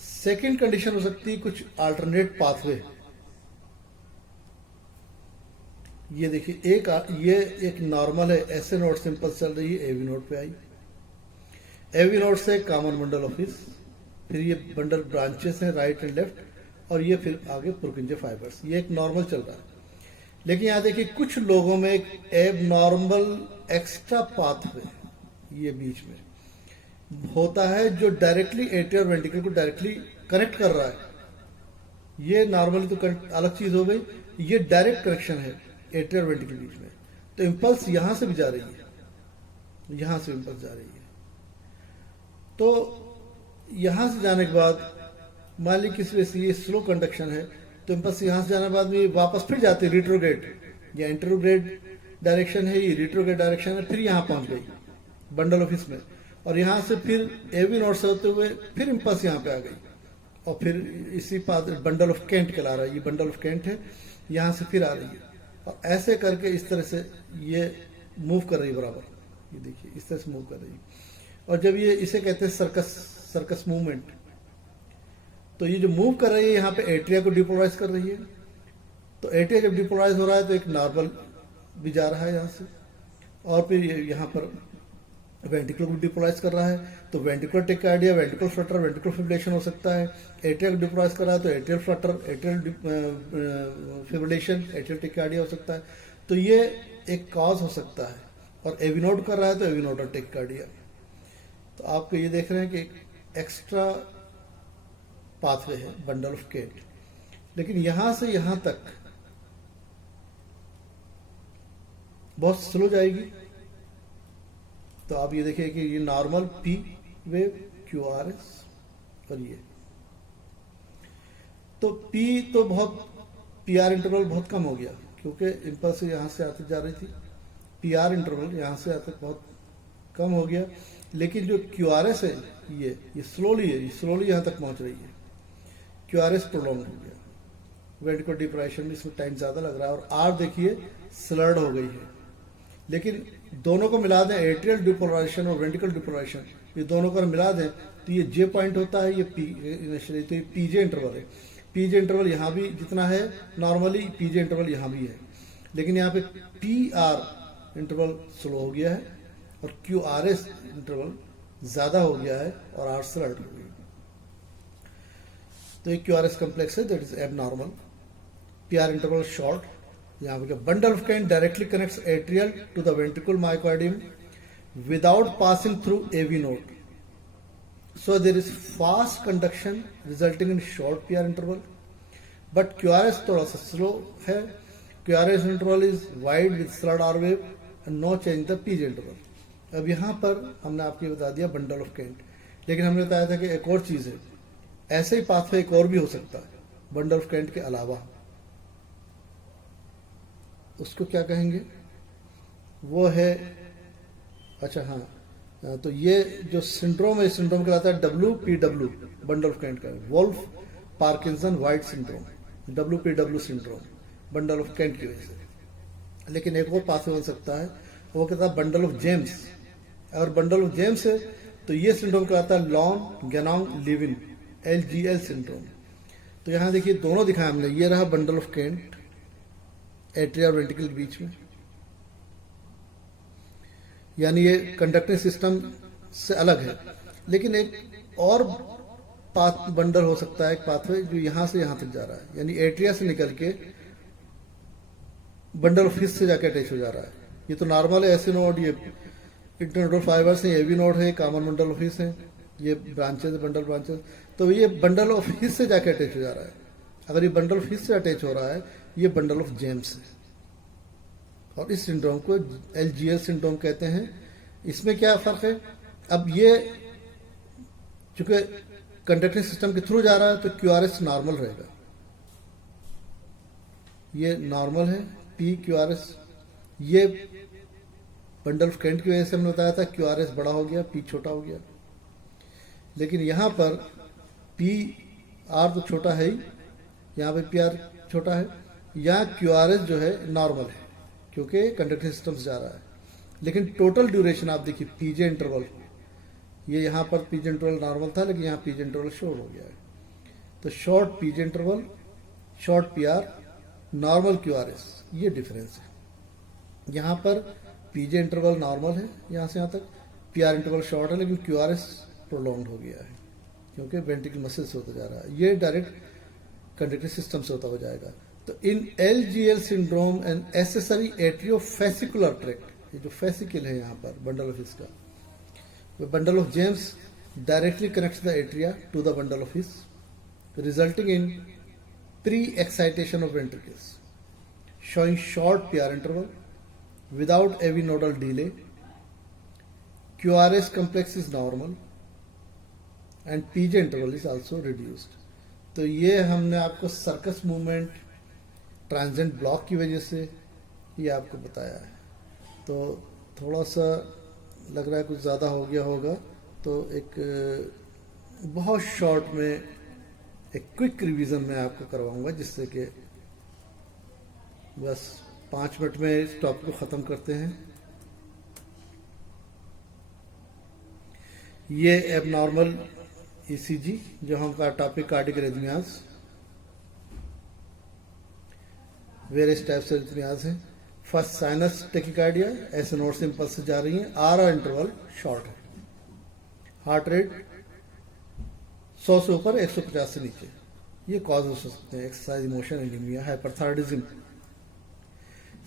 सेकंड कंडीशन हो सकती है कुछ अल्टरनेट पाथवे। ये देखिए ये एक नॉर्मल है, ऐसे नोड से इम्पल्स चल रही है, एवी नोड पे आई, एवी नोड से कॉमन बंडल ऑफिस, फिर ये बंडल ब्रांचेस हैं राइट एंड लेफ्ट, और ये फिर आगे पुरकिंजे फाइबर्स। ये एक नॉर्मल चल रहा है। लेकिन यहां देखिए कुछ लोगों में एक एब नॉर्मल एक्स्ट्रा पाथवे ये बीच में होता है, जो डायरेक्टली एट्रियल वेंट्रिकल को डायरेक्टली कनेक्ट कर रहा है। ये नॉर्मली तो अलग चीज हो गई, ये डायरेक्ट कनेक्शन है एट्रियल वेंट्रिकल बीच में। तो इम्पल्स यहां से भी जा रही है, यहां से इम्पल्स जा रही है। तो यहां से जाने के बाद मान ली किसी वजह से ये स्लो कंडक्शन है, तो इम्पल्स यहां से जाने के बाद में वापस फिर जाती है रिट्रोग्रेड या इंट्रोग्रेड डायरेक्शन है, ये रिट्रोग्रेड डायरेक्शन है, फिर यहां पहुंच गई बंडल ऑफिस में, और यहाँ से फिर एवी नोड से होते हुए फिर इम्पल्स यहाँ पे आ गई और फिर इसी पाथ बंडल ऑफ केंट कहला रहा है, ये बंडल ऑफ केंट है, यहाँ से फिर आ रही है और ऐसे करके इस तरह से ये मूव कर रही है बराबर, ये देखिए इस तरह से मूव कर रही है। और जब ये इसे कहते हैं सर्कस मूवमेंट, तो ये जो मूव कर रही है यहाँ पे एट्रिया को डिपोलराइज कर रही है। तो एट्रिया जब डिपोलराइज हो रहा है तो एक नॉर्मल भी जा रहा है यहाँ से, और फिर यहाँ पर वेंट्रिकल को डिपोलराइज कर रहा है, तो ventricular tachycardia, ventricle flutter, ventricular fibrillation हो सकता है। एट्रिया को डिपोलराइज कर रहा है तो atrial flutter, atrial fibrillation, atrial tachycardia हो सकता है। तो ये एक कॉज हो सकता है। और एविनोड कर रहा है तो एविनोडल टेकार्डिया। तो आपको ये देख रहे हैं कि एक एक्स्ट्रा पाथवे है बंडल ऑफ केंट, लेकिन यहां से यहां तक बहुत स्लो जाएगी। तो आप ये देखिए कि ये normal P wave, Q R S, और ये तो पी तो बहुत, पी आर इंटरवल बहुत कम हो गया क्योंकि इम्पल्स यहां से आती जा रही थी। पी आर इंटरवल यहां से आते बहुत कम हो गया, लेकिन जो क्यू आर एस है ये स्लोली है, ये स्लोली यहां तक पहुंच रही है। क्यू आर एस प्रोलॉन्ग हो गया, वेंट्रिकुलर डिप्रेशन में इसमें टाइम ज्यादा लग रहा है, और आर देखिए स्लर्ड हो गई है। लेकिन दोनों को मिला दें, एट्रियल डिपोलराइजेशन और वेंट्रिकल डिपोलराइजेशन, ये दोनों को मिला दें तो ये जे पॉइंट होता है, ये पी, तो ये पीजे इंटरवल है। पीजे इंटरवल यहाँ भी जितना है नॉर्मली, पीजे इंटरवल यहाँ भी है, लेकिन यहाँ पे पी आर इंटरवल स्लो हो गया है और क्यू आर एस इंटरवल ज्यादा हो गया है और आर स्लर्ड हो गई। तो एक क्यू आर एस कम्प्लेक्स है that is abnormal. P R interval short, यहाँ पे bundle of Kent directly connects atrial to the ventricular myocardium without passing through AV node, so there is fast conduction resulting in short PR interval, but QRS थोड़ा सा slow है। QRS interval is wide with slurred R wave and no change in the PJ interval। अब यहाँ पर हमने आपको बता दिया बंडल ऑफ केंट, लेकिन हमने बताया था कि एक और चीज है, ऐसे ही पाथवे एक और भी हो सकता है बंडल ऑफ केंट के अलावा। उसको क्या कहेंगे, वो है, अच्छा हाँ, तो ये जो सिंड्रोम है, सिंड्रोम कहलाता है WPW, बंडल ऑफ केंट का, Wolff Parkinson White syndrome, WPW syndrome, bundle of Kent की वजह से। लेकिन एक और पाथवे बन सकता है, वो कहता है बंडल ऑफ जेम्स। अगर बंडल ऑफ जेम्स है तो ये सिंड्रोम कहलाता है long Ganong living, LGL syndrome. तो यहां देखिए दोनों दिखाया हमने, ये रहा बंडल ऑफ केंट एट्रिया और वेंट्रिकल के बीच में, यानी ये कंडक्टिंग सिस्टम से अलग है। लेकिन एक और पाथ बंडल हो सकता है, एक पाथवे जो यहां से यहां तक जा रहा है, यानी एट्रिया से निकल के बंडल ऑफ हिस से जाके अटैच हो जा रहा है। ये तो नॉर्मल है, ऐसे नोड, ये इंटरनोडल फाइबर्स है, एवी नोड है, कॉमन बंडल ऑफ हिस है, ये ब्रांचेस, बंडल ब्रांचेस। तो ये बंडल ऑफ हिस से जाके अटैच हो जा रहा है। अगर ये बंडल ऑफ हिस से अटैच हो रहा है, ये बंडल ऑफ जेम्स है, और इस सिंड्रोम को LGL सिंड्रोम कहते हैं। इसमें क्या फर्क है, अब ये चूंकि कंडक्टिंग सिस्टम के थ्रू जा रहा है तो QRS नॉर्मल रहेगा, ये नॉर्मल है PQRS। ये बंडल ऑफ केंट की वजह से हमने बताया था QRS बड़ा हो गया, P छोटा हो गया। लेकिन यहां पर PR तो छोटा है ही, यहां पे PR छोटा है, यहाँ QRS जो है नॉर्मल है क्योंकि कंडक्टिंग सिस्टम से जा रहा है। लेकिन टोटल ड्यूरेशन आप देखिए, पीजे इंटरवल, ये यहाँ पर पीजे इंटरवल नॉर्मल था, लेकिन यहाँ पीजे इंटरवल शॉर्ट हो गया है। तो short PR interval, short PR, normal QRS, ये डिफरेंस है। यहाँ पर पीजे इंटरवल नॉर्मल है यहाँ से यहाँ तक, PR इंटरवल शॉर्ट है, लेकिन QRS प्रोलॉन्ग हो गया है क्योंकि वेंट्रिकल मसल से होता जा रहा है, ये डायरेक्ट कंडक्टिंग सिस्टम से होता हो जाएगा। तो in LGL syndrome and accessory atriofascicular tract, ये जो फेसिकल है यहाँ पर बंडल ऑफ हिस का, bundle of James directly connects the atria to the bundle of His, resulting in pre excitation of ventricles, showing short PR interval without AV nodal delay. QRS complex is normal and PJ interval is also reduced. तो ये हमने आपको circus movement ट्रांजेंट block की वजह से ये आपको बताया है। तो थोड़ा सा लग रहा है कुछ ज़्यादा हो गया होगा, तो एक बहुत शॉर्ट में एक क्विक रिवीजन मैं आपको करवाऊंगा, जिससे कि बस 5 मिनट में इस टॉपिक को ख़त्म करते हैं। ये एबनॉर्मल ईसीजी, जो हमारा topic cardiac अरिथमियाज, various types of अरिथमियाज हैं। फर्स्ट साइनस टेकिकार्डिया, ऐसे नोड से इंपल्स जा रही हैं, आर इंटरवल शॉर्ट है, हार्ट रेट 100 से ऊपर 150 से नीचे। ये कॉज हो सकते हैं exercise, emotion, anaemia, hyperthyroidism.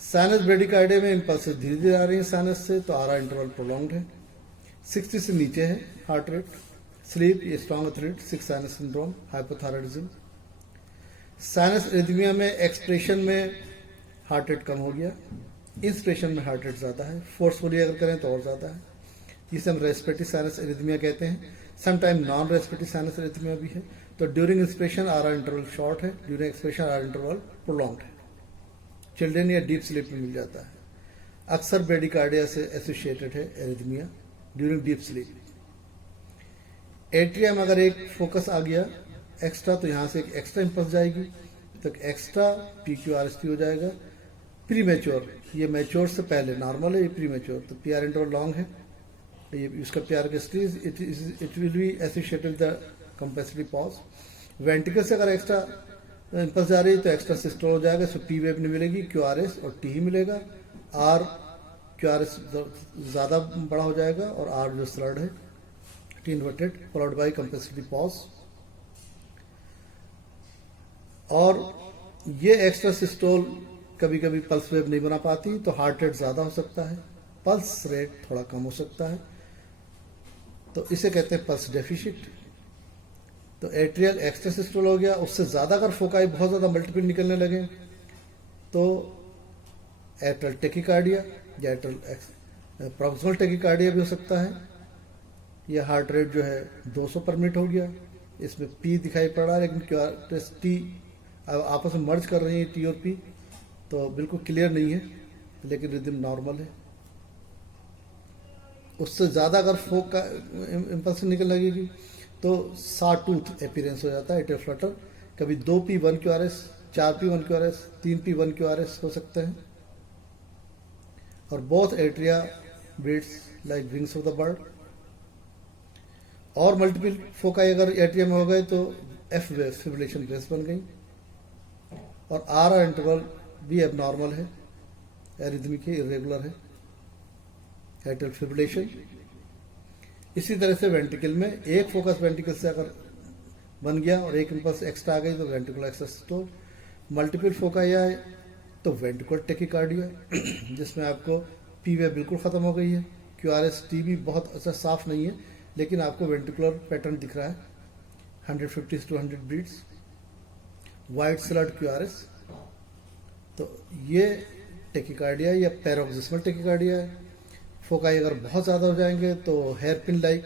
Sinus bradycardia में इंपल्स धीरे धीरे आ रही है साइनस से, तो आर इंटरवल प्रोलॉन्ग्ड है, 60 से नीचे है हार्ट रेट। स्लीप, ये strong athlete, 6 sinus syndrome, hypothyroidism. Sinus arrhythmia में एक्सप्रेशन में हार्ट रेट कम हो गया, इंस्पिरेशन में हार्ट रेट ज़्यादा है, फोर्सफुली अगर करें तो और ज़्यादा है, जिसे हम रेस्पिरेटरी साइनस एरिथमिया कहते हैं। Sometime non respiratory sinus arrhythmia भी है। तो during inspiration R interval short है, during expression R interval prolonged है। चिल्ड्रन या डीप स्लीप में मिल जाता है। अक्सर ब्रेडिकार्डिया से एसोसिएटेड है arrhythmia during deep sleep. Atria में अगर एक फोकस आ गया एक्स्ट्रा, तो यहाँ से एक एक्स्ट्रा इंपल्स जाएगी, तो एक्स्ट्रा PQRST हो जाएगा। प्री मैच्योर, ये मैच्योर से पहले नॉर्मल है, ये प्री मैच्योर, तो PR इंटरवल लॉन्ग है, ये इसका PRST it will be associated with the compulsory pause. Ventricle से अगर एक्स्ट्रा इंपल्स जा रही है तो एक्स्ट्रा सिस्टोल हो जाएगा, सो P वेव नहीं मिलेगी, QRS और T ही मिलेगा। R QRS ज़्यादा बड़ा हो जाएगा और R जो स्लर्ड है, T inverted, followed by compulsory pause. और ये एक्स्ट्रा सिस्टोल कभी कभी पल्स वेव नहीं बना पाती, तो हार्ट रेट ज़्यादा हो सकता है, पल्स रेट थोड़ा कम हो सकता है, तो इसे कहते हैं पल्स डेफिशिट। तो एट्रियल एक्स्ट्रा सिस्टोल हो गया, उससे ज़्यादा अगर फोकाई बहुत ज़्यादा मल्टीपल निकलने लगे तो एट्रियल टेकिकार्डिया या एट्रियल प्रॉक्सिमल टेकिकार्डिया भी हो सकता है। यह हार्ट रेट जो है 200 पर मिनट हो गया, इसमें P दिखाई पड़ रहा है, लेकिन T आपस में मर्ज कर रही है, T और P, तो बिल्कुल क्लियर नहीं है, लेकिन रिदम नॉर्मल है। उससे ज़्यादा अगर फोक का इम्पल्स निकल लगेगी तो सॉटूथ अपीयरेंस हो जाता है, एट्रियल फ्लटर। कभी 2P 1 QRS, 4P 1 QRS, 3P 1 QRS हो सकते हैं। और both atria beats like wings of the bird. और मल्टीपल फोकाई अगर एट्रिया में हो गए तो F वेव फिब्रिलेशन वेव्स बन गई। और R इंटरवल भी एबनॉर्मल है, एरिथमिक है, इरेगुलर है, एट्रियल फिब्रिलेशन। इसी तरह से वेंट्रिकल में एक फोकस वेंट्रिकल से अगर बन गया और एक इंपल्स एक्स्ट्रा आ गई तो ventricular extra systole. Multiple foci आए तो वेंट्रिकुलर टेकिकार्डिया, जिसमें आपको P वेव बिल्कुल ख़त्म हो गई है, QRS T भी बहुत अच्छा साफ नहीं है, लेकिन आपको वेंट्रिकुलर पैटर्न दिख रहा है, 150 to 100 beats, wide slurred QRS। तो ये टेकिकार्डिया या पैरोक्सिस्मल टेकिकार्डिया है। फोकाई अगर बहुत ज़्यादा हो जाएंगे तो hair pin like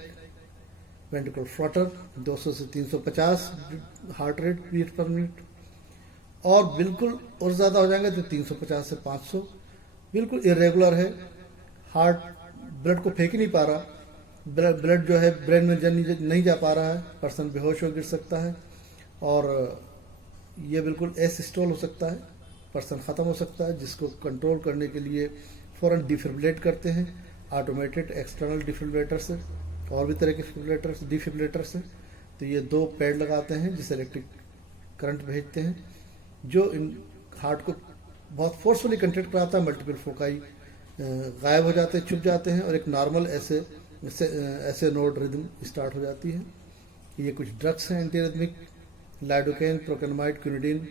ventricular flutter, 200 से 350 heart rate beat per minute. और बिल्कुल और ज़्यादा हो जाएंगे तो 350 से 500। बिल्कुल इरेगुलर है, हार्ट ब्लड को फेंक ही नहीं पा रहा, ब्लड जो है ब्रेन में नहीं जा पा रहा है, पर्सन बेहोश हो गिर सकता है। और ये बिल्कुल एसिस्टोल हो सकता है, पर्सन ख़त्म हो सकता है, जिसको कंट्रोल करने के लिए फ़ौरन डिफिब्रिलेट करते हैं, ऑटोमेटेड एक्सटर्नल डिफिब्रिलेटर से, और भी तरह के डिफिब्रिलेटर से। तो ये 2 पैड लगाते हैं जिससे इलेक्ट्रिक करंट भेजते हैं, जो इन हार्ट को बहुत फोर्सफुली कंट्रैक्ट कराता है। मल्टीपल फोकाई गायब हो जाते हैं, छुप जाते हैं, और एक नॉर्मल ऐसे नोड रिदम स्टार्ट हो जाती है। ये कुछ ड्रग्स हैं एंटीरिदमिक, लाइडोकेन, प्रोकेनमाइड, क्विनिडीन,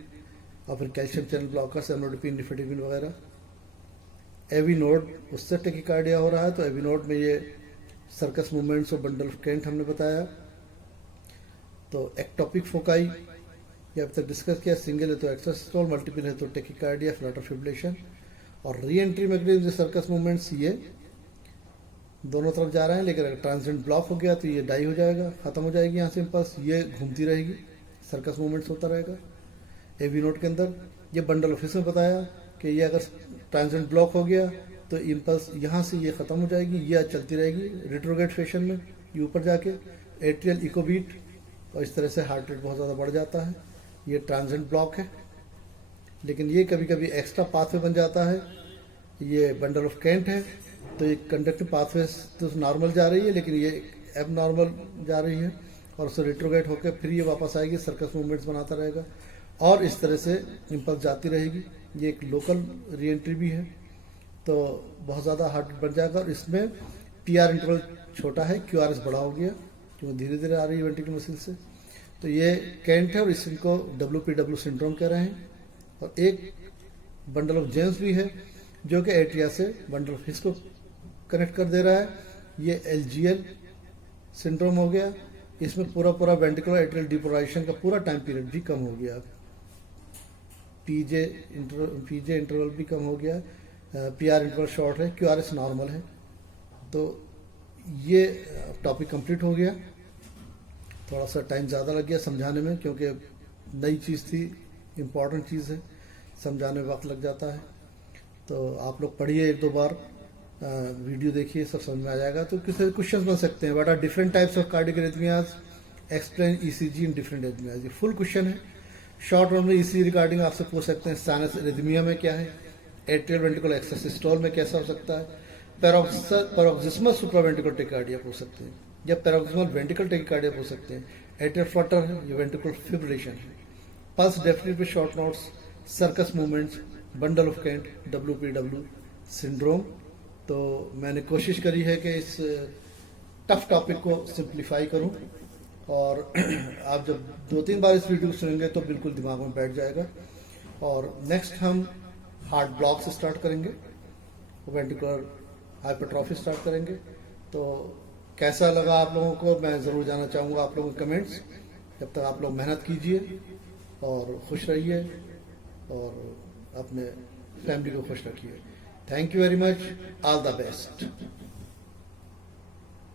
और फिर कैल्शियम चैनल ब्लॉकर्स, एमलोडिपिन, निफेटिविन वगैरह। एविनोड, उससे टेकिकार्डिया हो रहा है, तो एविनोड में ये सर्कस मूवमेंट्स और बंडल ऑफ केंट हमने बताया। तो एक्टोपिक फोकाई ये अब तक डिस्कस किया, सिंगल है तो एक्स्ट्रा सिस्टोल, मल्टीपल है तो टेकिकार्डिया, फ्लटर फिब्रिलेशन। और री एंट्री मैकेनिज्म जो सर्कस मूवमेंट्स, ये दोनों तरफ जा रहे हैं, लेकिन अगर ट्रांजिएंट ब्लॉक हो गया तो ये डाई हो जाएगा, खत्म हो जाएगी यहाँ से इम्पल्स, ये घूमती रहेगी, सर्कस मूवमेंट्स होता रहेगा। एविनोड के अंदर ये बंडल ऑफ में बताया कि ये अगर ट्रांजिएंट ब्लॉक हो गया तो इम्पल्स यहाँ से ये ख़त्म हो जाएगी, ये चलती रहेगी रिट्रोग्रेड फैशन में, ये ऊपर जाके एट्रियल इकोबीट, और इस तरह से हार्ट रेट बहुत ज़्यादा बढ़ जाता है। ये ट्रांजिएंट ब्लॉक है, लेकिन ये कभी कभी एक्स्ट्रा पाथवे बन जाता है। ये बंडल ऑफ केंट है, तो ये कंडक्टिव पाथवे तो नॉर्मल जा रही है, लेकिन ये एब नॉर्मल जा रही है और उससे रिट्रोगेट होकर फिर ये वापस आएगी, सर्कस मूवमेंट्स बनाता रहेगा और इस तरह से इम्पल्स जाती रहेगी। ये एक लोकल री एंट्री भी है, तो बहुत ज़्यादा हार्ट बन जाएगा। और इसमें PR इंटरवल छोटा है, QRS बड़ा हो गया क्योंकि धीरे धीरे आ रही है वेंट्रिकल मसल से। तो ये केंट है और इसको WPW सिंड्रोम कह रहे हैं। और एक बंडल ऑफ जेम्स भी है जो कि एट्रिया से बंडल ऑफ हिस को कनेक्ट कर दे रहा है। ये LGL सिंड्रोम हो गया। इसमें पूरा वेंट्रिकुलर एट्रियल डिपोलाइजेशन का पूरा टाइम पीरियड भी कम हो गया। PJ इंटरवल भी कम हो गया, PR इंटरवल शॉर्ट है, QRS नॉर्मल है। तो ये टॉपिक कंप्लीट हो गया। थोड़ा सा टाइम ज़्यादा लग गया समझाने में क्योंकि नई चीज़ थी, इम्पॉर्टेंट चीज़ है, समझाने में वक्त लग जाता है। तो आप लोग पढ़िए, 1-2 बार वीडियो देखिए, सब समझ में आ जाएगा। तो किस तरह क्वेश्चंस बन सकते हैं, what are different types of cardiac arrhythmias, explain ECG in different arrhythmias. ये फुल क्वेश्चन है। शॉर्ट रन में ECG रिगार्डिंग आपसे पूछ सकते हैं, साइनस अरिथमिया में क्या है, एट्रियल वेंट्रिकुलर एक्सेस सिस्टोल में कैसा हो सकता है, पैरोक्सिस्मल सुप्रावेंट्रिकुलर टेकिकार्डिया पूछ सकते हैं, या पैरोक्सिस्मल वेंट्रिकल टेकिकार्डिया पूछ सकते हैं, एट्रियल फ्लटर है, ये वेंट्रिकुलर फिब्रिलेशन है, pulse definite with short notes, circus movements, bundle of Kent, WPW syndrome. तो मैंने कोशिश करी है कि इस टफ टॉपिक को सिंप्लीफाई करूं, और आप जब 2-3 बार इस वीडियो को सुनेंगे तो बिल्कुल दिमाग में बैठ जाएगा। और नेक्स्ट हम हार्ट ब्लॉक से स्टार्ट करेंगे, वेंट्रिकुलर हाइपरट्रॉफी स्टार्ट करेंगे। तो कैसा लगा आप लोगों को, मैं ज़रूर जानना चाहूँगा आप लोगों के कमेंट्स। जब तक आप लोग मेहनत कीजिए और खुश रहिए और अपने फैमिली को खुश रखिए। Thank you very much, all the best.